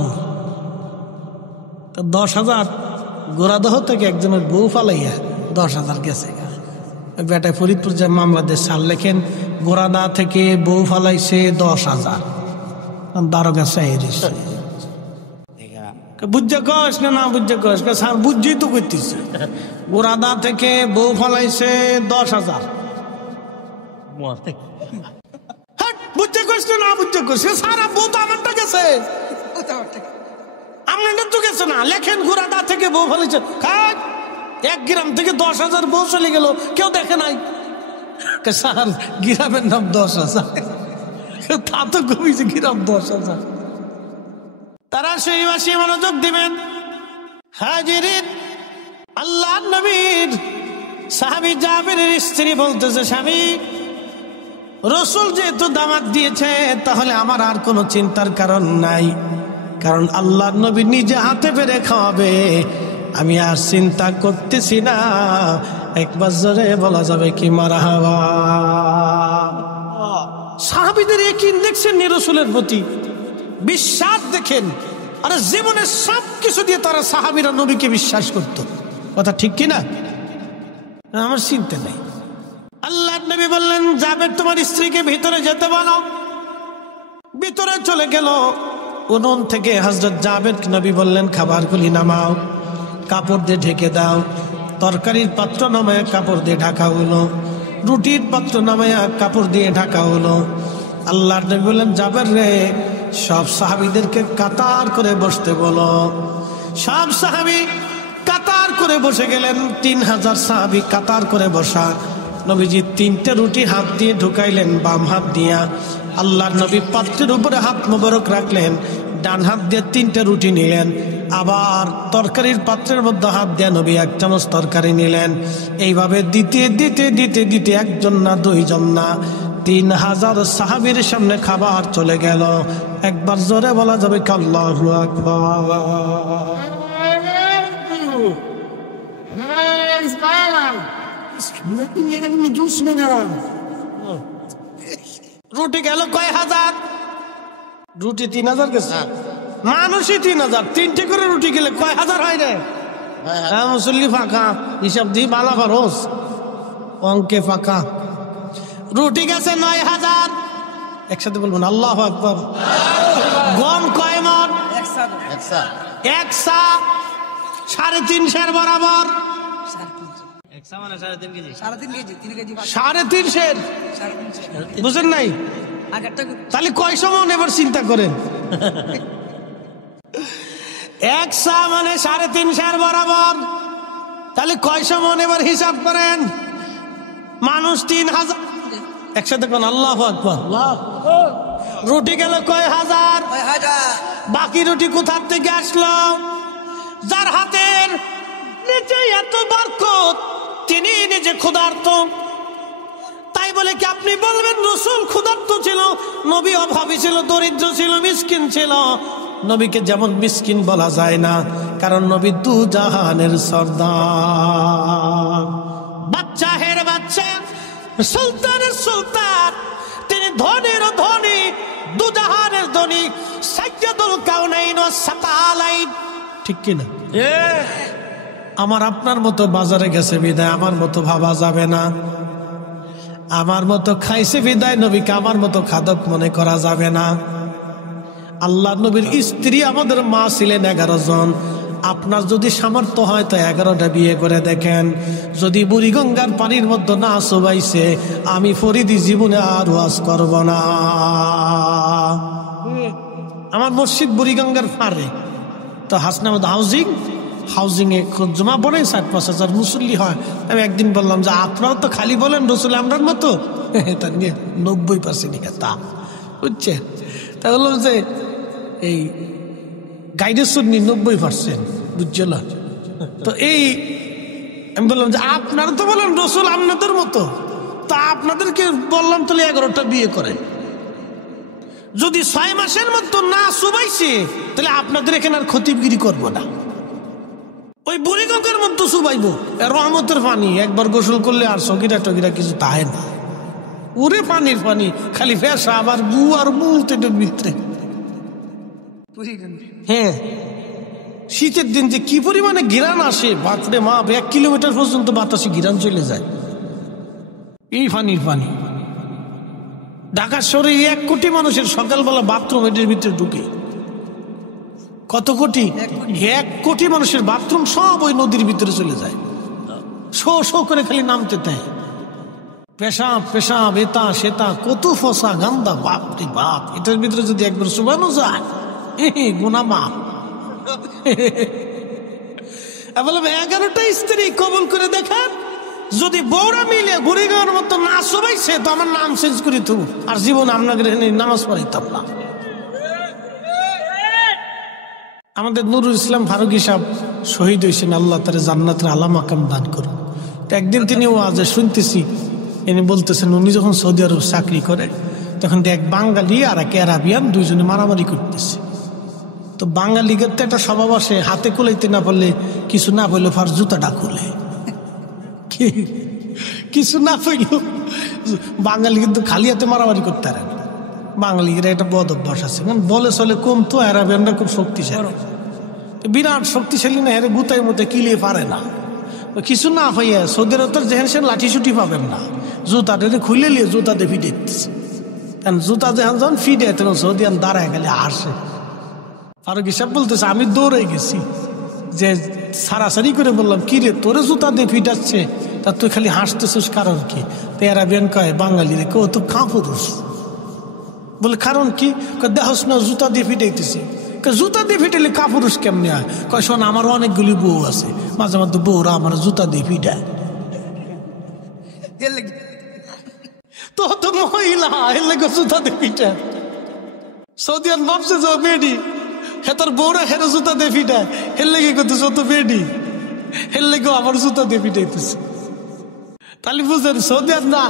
10,000 গোড়াদহ থেকে একজনের বউ ফালাইয়া 10,000 গেছে। বেটায় ফরিদপুর যে মামলাদের সাল লেখেন, গোড়াদা থেকে বউ ফালাইছে 10,000। দারোগা সাহেব বুঝছে কস না বুঝছে কস, স্যার বুঝছি তো করতেছে। গোড়াদা থেকে বউ ফালাইছে 10,000। বুঝছে কস না বুঝছে কস, সারা বউ তো আমারটা গেছে, আপনার তো গেছে না। লেখেন গোড়াদা থেকে বউ ফালাইছে, এক গ্রাম থেকে 10,000 বউ চলে গেল, কেউ দেখে নাই। স্যার গ্রামের নাম 10,000, তা তো কমিছে গ্রাম 10,000। তারা সেই মাসে মনোযোগ দিবেন। হাজিরিন, আল্লাহ নবীর সাহাবী জাবেরের স্ত্রী বলতেছে, স্বামী রসুল যেহেতু দাওয়াত দিয়েছে, তাহলে আমার আর কোনো চিন্তার কারণ নাই, কারণ আল্লাহ নবী নিজে হাতে পেরে খাওয়াবে, আমি আর চিন্তা করতেছি না। একবার জোরে বলা যাবে কি মারহাবা। সাহাবীদের ইয়াকিন দেখছেন রসুলের প্রতি, বিশ্বাস দেখেন। আর জীবনের সব কিছু দিয়ে তারা সাহাবীরা নবীকে বিশ্বাস করত। কথা ঠিক কিনা? আমার চিন্তা নেই। আল্লাহ নবী বললেন, জাবের তোমার স্ত্রীকে ভিতরে যেতে বলো। ভিতরে চলে গেল। উনুন থেকে হযরত জাবের নবী বললেন, খাবারগুলি নামাও, কাপড় দিয়ে ঢেকে দাও। তরকারির পাত্র নামায় কাপড় দিয়ে ঢাকা হলো, রুটির পাত্র নামায় কাপড় দিয়ে ঢাকা হলো। আল্লাহ নবী বললেন, জাবের রে, সব সাহাবীদেরকে কাতার করে বসতে বলো। সব সাহাবী কাতার করে বসে গেলেন। 3,000 সাহাবী কাতার করে বসা। নবীজি 3টে রুটি হাত দিয়ে ঢুকাইলেন বাম হাত দিয়া। আল্লাহর নবী পাত্রের উপরে হাত মোবারক রাখলেন, ডান হাত দিয়ে 3টে রুটি নিলেন। আবার তরকারির পাত্রের মধ্যে হাত দিয়ে নবী 1 চামচ তরকারি নিলেন। এইভাবে দিতে দিতে দিতে দিতে একজন না দুইজন না 3,000 সাহাবীর সামনে খাবার চলে গেল। একবার জোরে বলা যাবে কি আল্লাহু আকবার। রুটি গেল কয় হাজার? রুটি 3,000 গেছে, মানুষই 3,000। 3টে করে রুটি গেলে কয় হাজার হয় রে? মুসল্লি ফাঁকা, হিসাব দিয়ে বালা ফারোস, অঙ্কে ফাঁকা। রুটি গেছে 9,000। একসাথে বলবেন আল্লাহু আকবার। গম কয় মণ? 1 সা, 3.5 সের বরাবর। 3.5 সের, বুঝেন নাই? তাহলে কয় সমান এবার চিন্তা করেন। 1 সা মানে 3.5 সের বরাবর, তাহলে কয় সমান এবার হিসাব করেন। মানুষ 3,000। একসাথে কোন আল্লাহু আকবার। রুটি গেল কয় হাজার? বাকি রুটি কোথা থেকে আসলো? যার হাতের নিচে এত বরকত, তিনি নিজে ক্ষুধার্ত। তাই বলে কি আপনি বলবেন রাসূল ক্ষুধার্ত ছিল, নবী অভাবী ছিল, দরিদ্র ছিল, মিসকিন ছিল? নবীকে যেমন মিসকিন বলা যায় না, কারণ নবী দু জাহানের সর্দার, বাদশাহের বাদশা, সুলতানের সুলতান। তিনি ধনীর ধনী, দু জাহানের ধনী, সাইয়্যিদুল কাউনাইন ওয়াস সাকালাইন। ঠিক কিনা? আমার আপনার মতো বাজারে গেছে বিদায় আমার মতো ভাবা যাবে না, আমার মতো খাইছে বিদায় নবীকে আমার মতো খাদক মনে করা যাবে না। আল্লাহ নবীর স্ত্রী আমাদের মা ছিলেন 11 জন। আপনার যদি সামর্থ্য হয় তো 11টা বিয়ে করে দেখেন। যদি বুড়িগঙ্গার পানির মধ্যে না চুবাইছে, আমি ফরিদি জীবনে আর ওয়াজ করব না। আমার মসজিদ বুড়িগঙ্গার পারে, তো হাসনাবাদ হাউজিং এ জমা পড়ে 4-5 হাজার মুসল্লি হয়। আমি একদিন বললাম যে আপনারা তো খালি বলেন রসুল আমরার মতো, তা নিয়ে 90% তা বুঝছে। তা বললাম যে এই গাইডের সুন্নি 90%, বুঝছিল? তো এই আমি বললাম যে আপনারা তো বলেন রসুল আপনাদের মতো, তা আপনাদেরকে বললাম তাহলে 11টা বিয়ে করেন। যদি 6 মাসের মতো না সুবাইছে তাহলে আপনাদের এখানে আর খতিবগিরি করবো না, ওই বুড়িগঙ্গার মতো সুবাইবো। রহমতের পানি একবার গোসল করলে আর সগিরা টগিরা কিছু তাহে না, ওরে পানির পানি, খালি ফেসা আবার গু আর মুহূর্তের ভিতরে। হ্যাঁ, শীতের দিন যে কি পরিমাণে ঘিরান আসে, বাপরে মা, 1 কিলোমিটার পর্যন্ত বাতাসে ঘিরান চলে যায়। এই পানির পানি ঢাকা শহরে 1 কোটি মানুষের সকালবেলা বাথরুম এটার ভিতরে ঢুকে। কত কোটি? 1 কোটি মানুষের বাথরুম সব ওই নদীর ভিতরে চলে যায়, শো শো করে খালি নামতে দেয়। পেশাব পেশাব, এটা সেটা, কত ফসা গান্দা, বাপরে বাপ। এটার ভিতরে যদি একবার শুবানো যায়, গুনা মাপ। বললাম 11টা স্ত্রী কবুল করে দেখেন, যদি বউরা মিলে ঘুরে গাওয়ার মতো না সবাইছে তো আমার নাম চেঞ্জ করে দেবো, আর জীবন আপনাকে নামাজ পড়াইতাম না। আমাদের নুরুল ইসলাম ফারুকী সাহেব শহীদ হয়েছেন, আল্লাহ তার জান্নাতের আলা মাকাম দান করুন। তো একদিন তিনি ওয়াজে শুনতেছি, ইনি বলতেছেন উনি যখন সৌদি আরব চাকরি করে তখন এক বাঙালি আর এক আরাবিয়ান দুইজনে মারামারি করতেছে। তো বাঙালিদের তো একটা স্বভাব আসে, হাতে কুলাইতে না পারলে, কিছু না পারলে ফার জুতাটা খুলে, কিছু না পাইল। বাঙালি কিন্তু খালি হাতে মারামারি করতে পারে না, বাঙালিরা একটা বদ অভ্যাস আছে, বলে চলে কম, তো আরাবিয়ানরা খুব শক্তিশালী, বিরাট শক্তিশালী না, হেরে গুতায় মতে কিলিয়ে পারে না। কিছু না হইয়া সৌদি আরব যেহেন সে লাঠি সুটি পাবেন না, জুতাটা খুলে নিয়ে জুতাতে ফিটে দিচ্ছে। কারণ জুতা যেখান যখন ফিটে তখন সৌদিয়ান দাঁড়ায় গেলে আসে। ফারুক সাহেব বলতেছে আমি দৌড়ে গেছি, যে সারাসারি করে বললাম কি রে তোরে জুতা দিয়ে ফিটাচ্ছে, তা তুই খালি হাসতেছিস কারণ কি? তো আরাবিয়ান কয় বাঙালি রে কেউ তো কাপুরুষ। বলে কারণ কি? দেহস না জুতা দিয়ে ফিটাইতেছি। জুতা দিয়ে ফিটাইলে কাপুরুষ কেমনি হয়? কয় শোন আমার অনেকগুলি বউ আছে, মাঝে মাঝে বউরা আমার জুতা দিয়ে ফিটায়। তো তো মহিলা এর লেগে জুতা দিয়ে ফিটায়। সৌদিয়ান ভাবছে যে বেডি, হে তোর বউরা হেরে জুতা দিয়ে ফিটায়, হের লেগে করতেছে তো বেডি, হের লেগে আমার জুতা দিয়ে ফিটাইতেছে। তাহলে বুঝলেন সৌদিয়ান না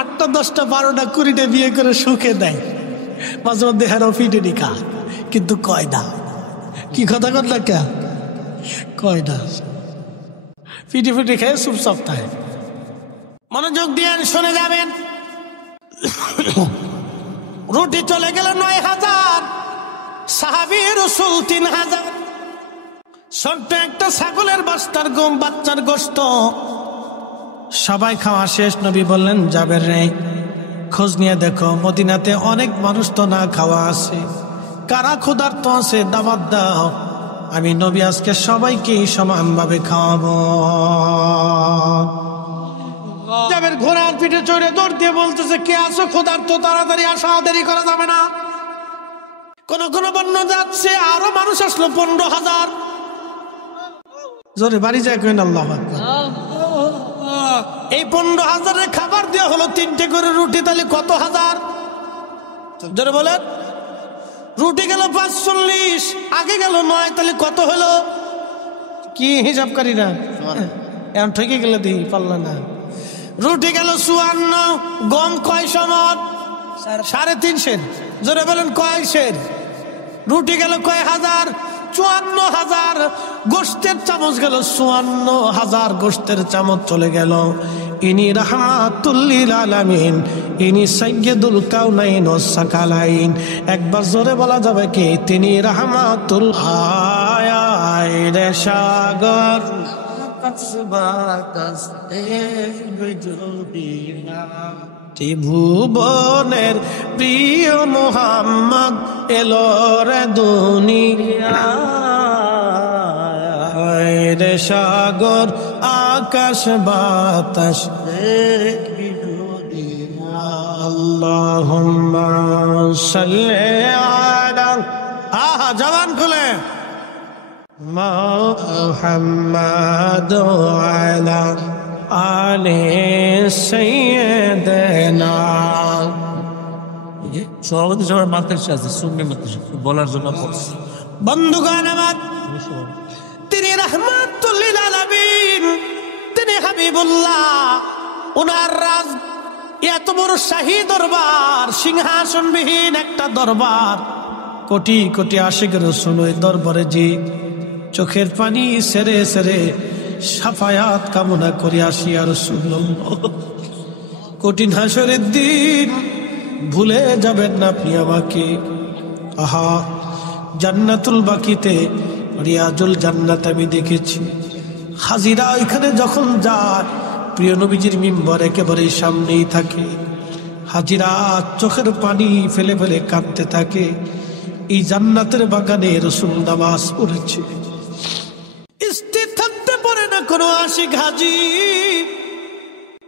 8টা 10টা 12টা 20টা বিয়ে করে সুখে দেয়, মাঝে মধ্যে হেরাও ফিটে নি খা, কিন্তু কয় না। কি কথা কর না কে কয় না, ফিটে ফিটে খেয়ে চুপচাপ থাকে। মনোযোগ দিয়ে শুনে যাবেন। রুটি চলে গেল 9000, সাহাবী রাসূল 3000। ছোট্ট একটা ছাগলের বাচ্চার গোশত সবাই খাওয়া শেষ। নবী বললেন জাবের রে খোঁজ নিয়ে দেখো মদিনাতে অনেক মানুষ তো না খাওয়া আছে, কারা ক্ষুধার্ত আছে দাওয়াত দাও, আমি নবী আজকে সবাইকে সমানভাবে খাওয়াবো। জাবের ঘোড়ার পিঠে চড়ে দৌড় দিয়ে বলতেছে কে আছো ক্ষুধার্ত, তাড়াতাড়ি আসো, দেরি করা যাবে না। কোন কোন বর্ণনা যাচ্ছে আরো মানুষ আসলো 15,000। জোরে বাড়ি যায় কেন আল্লাহু আকবার। এই 15,000 খাবার দেওয়া হলো 3টে করে রুটি, তাহলে কত হাজার? জোরে বলেন। রুটি গেল 45, আগে গেল 9, তাহলে কত হলো? কি হিসাবকারী না এখন ঠকে গেলে দিই পারল না। রুটি গেল 54, গম কয় সমর? 3.5 জোরে বলেন কয় সের? রুটি গেল কয় হাজার? 54,000। গোশতের চামচ গেল 54,000, গোশতের চামচ চলে গেল। ইনি রাহমাতুল লিল আলামিন, ইনি সাইয়্যিদুল কাউনাইন ওয়াস সাকালাইন। একবার জোরে বলা যাবে কি? তিনি রাহমাতুল আয়ায় সাগর ত্রিভুবনের প্রিয় মুহাম্মদ এলো রে দুনিয়ায় রে সাগর আকাশ বাতাস আল্লাহুম্মা সাল্লি আলা জবান খুলে মুহাম্মাদ আলা আলে সাইয়্যিদিনা। সভাপতি সবার মাদ্রাসা আছে, সুন্নি মাদ্রাসা বলার জন্য বন্ধুগণ আমার, তিনি রাহমাতুল লিল আলামিন, তিনি হাবিবুল্লাহ ওনার রাজ এত বড় শাহী দরবার, সিংহাসনবিহীন একটা দরবার, কোটি কোটি আশিক রাসূল ওই দরবারে যে চোখের পানি সেরে সেরে সাফায়াত কামনা করে আসি। আর রাসূলুল্লাহ কঠিন হাসরের দিন ভুলে যাবেন না আপনি আমাকে। আহা, জান্নাতুল বাকিতে রিয়াজুল জান্নাত আমি দেখেছি। হাজিরা ওইখানে যখন যায় প্রিয় নবীজির মিম্বর একেবারে সামনেই থাকে। হাজিরা চোখের পানি ফেলে ফেলে কাঁদতে থাকে। এই জান্নাতের বাগানে রাসূল নামাজ পড়েছে, স্থির থাকতে পারে না কোনো আশিক হাজি।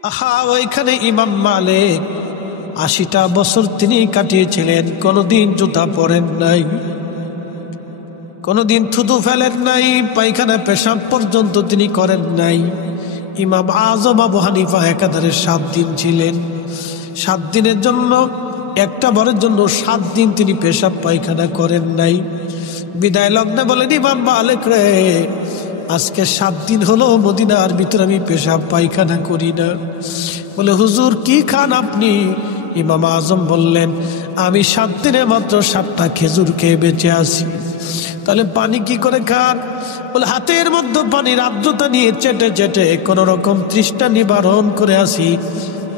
আহা, ওইখানে ইমাম মালিক ৮০টা বছর তিনি কাটিয়েছিলেন, কোনোদিন জুতা পরেন নাই, কোনোদিন থুতু ফেলেন নাই, পায়খানা পেশাব পর্যন্ত তিনি করেন নাই। ইমাম আজম আবু হানিফা একাধারে ৭ দিন ছিলেন। ৭ দিনের জন্য, একটা বারের জন্য ৭ দিন তিনি পেশাব পায়খানা করেন নাই। বিদায় লগ্নে বলেন, ইমাম মালিক রে, আজকে ৭ দিন হলো মদিনার ভিতরে আমি পেশাব পায়খানা করি না। বলে, হুজুর কি খান আপনি? ইমাম আজম বললেন, আমি ৭ দিনে মাত্র ৭টা খেজুর খেয়ে বেঁচে আছি। তাহলে পানি কি করে খান? বলে, হাতের মধ্যে পানির আর্দ্রতা নিয়ে চেটে চেটে কোন রকম তৃষ্ণা নিবারণ করে আসি।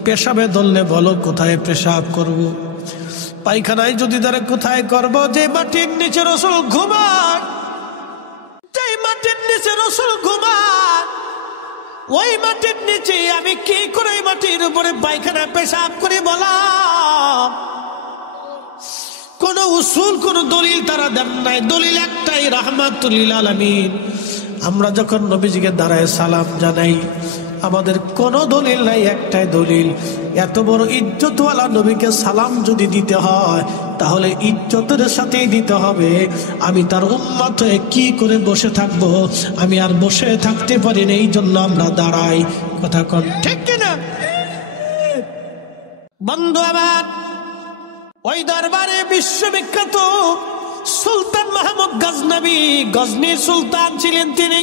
পেশাবে ধরলে বলো কোথায় পেশাব করব? পায়খানায় যদি তারা কোথায় করব? যে মাটির নিচে রাসূল ঘুমায়, যে মাটির নিচে রাসূল ঘুমায়, ওই মাটির নিচে আমি কি করে মাটির উপরে পায়খানা পেশাব করি বলা? কোন উসুল, কোন দলিল তারা দেন নাই। দলিল একটাই, রাহমাতুল লিল আলামিন। আমরা যখন নবীজিকে দাঁড়ায় সালাম জানাই, আমাদের কোনো দলিল নাই, একটাই দলিল। এত বড় ইজ্জতওয়ালা নবীকে সালাম যদি দিতে হয়, তাহলে ইজ্জতের সাথেই দিতে হবে। আমি তার উম্মত হয়ে কি করে বসে থাকবো? আমি আর বসে থাকতে পারি না, এই জন্য আমরা দাঁড়াই। কথা কন ঠিক কিনা? বন্ধু আমার, ওই দরবারে বিশ্ববিখ্যাত সুলতান মাহমুদ গজনবী, গজনীর সুলতান ছিলেন তিনি।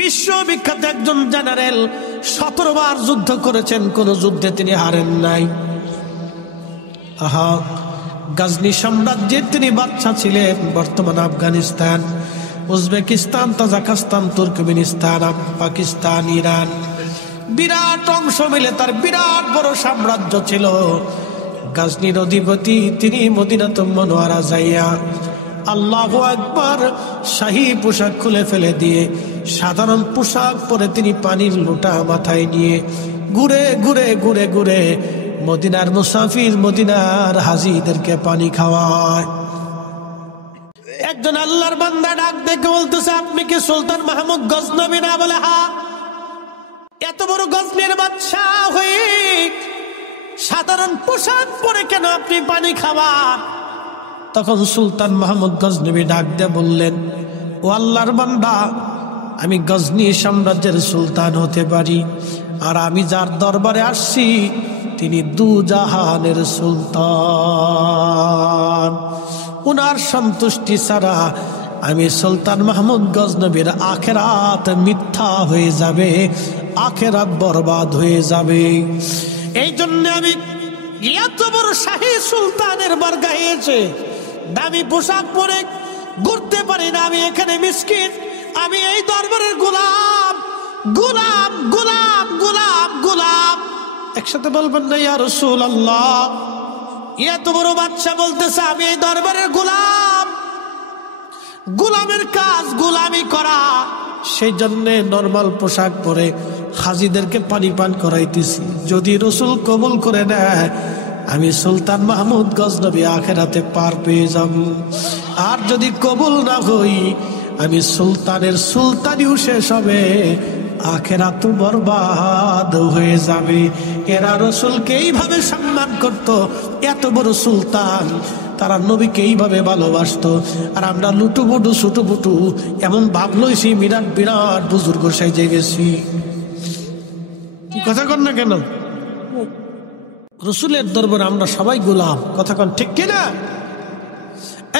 বিশ্ববিখ্যাত একজন জেনারেল, 17 বার যুদ্ধ করেছেন, কোন যুদ্ধে তিনি হারেন নাই। আহা, গজনী সাম্রাজ্যের তিনি বাদশা ছিলেন। বর্তমান Afghanistan, Uzbekistan, Tajikistan, Turkmenistan, Pakistan, Iran, বিরাট অংশ মিলে তার বিরাট বড় সাম্রাজ্য ছিল। গজনীর অধিপতি তিনি মদিনাতুল মুনাওয়ারা যাইয়া আল্লাহু আকবার শাহী পোশাক খুলে ফেলে দিয়ে সাধারণ পোশাক পরে তিনি পানির লোটা মাথায় নিয়ে ঘুরে ঘুরে ঘুরে ঘুরে মদিনার মুসাফির, মদিনার হাজিদেরকে পানি খাওয়ায়। একজন আল্লাহর বান্দা ডাক দেখে বলতেছে, আপনি কি সুলতান মাহমুদ গজনবী না? বলে, হ্যাঁ। এত বড় গজনীর বাদশা হয়ে সাধারণ পোশাক পরে কেন আপনি পানি খাবার? তখন সুলতান মাহমুদ গজনবী ডাক দিয়ে বললেন, ও আল্লাহর বান্দা, আমি গজনী সাম্রাজ্যের সুলতান হতে পারি, আর আমি যার দরবারে আসছি তিনি দুজাহানের সুলতান। উনার সন্তুষ্টি ছাড়া আমি সুলতান মাহমুদ গজনবীর আখেরাত মিথ্যা হয়ে যাবে, আখেরাত বরবাদ হয়ে যাবে। এই জন্য আমি এত বড় শাহী সুলতানের বরগাহে এসে দামি পোশাক পরে ঘুরতে পারি না। আমি এখানে মিসকিন, আমি এই দরবারের গোলাম, গোলাম, গোলাম, গোলাম, গোলাম। একসাথে বলবেন না ইয়া রাসূলুল্লাহ? এত বড় বাদশা বলতেছে আমি এই দরবারের গোলাম, গোলামের কাজ গোলামি করা। সেই জন্য নরমাল পোশাক পরে হাজিদেরকে পানি পান করাইতেছি। যদি রাসূল কবুল করে নেয়, আমি সুলতান মাহমুদ গজনবী আখেরাতে পার পেয়ে যাব। আর যদি কবুল না হই, আমি সুলতানের সুলতানিও শেষ হবে, আখেরাত বরবাদ হয়ে যাবে। এরা রাসূলকে এইভাবে সম্মান করত, এত বড় সুলতান, তারা নবীকে এইভাবে ভালোবাসতো। আর আমরা লুটুপুটু ছুটুপুটু এমন ভাবলইছি বিরাট বিরাট বুজুর্গ সাইজে গেছি। কথা কন না কেন? রাসূলের দরবারে আমরা সবাই গোলাম। কথা কন ঠিক কিনা?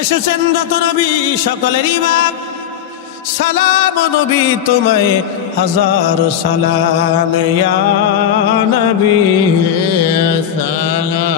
এসেছেন রত নবী, সকলের ইমাম, সালাম নবী তোমায় হাজার সালাম ইয়া নবী সালাম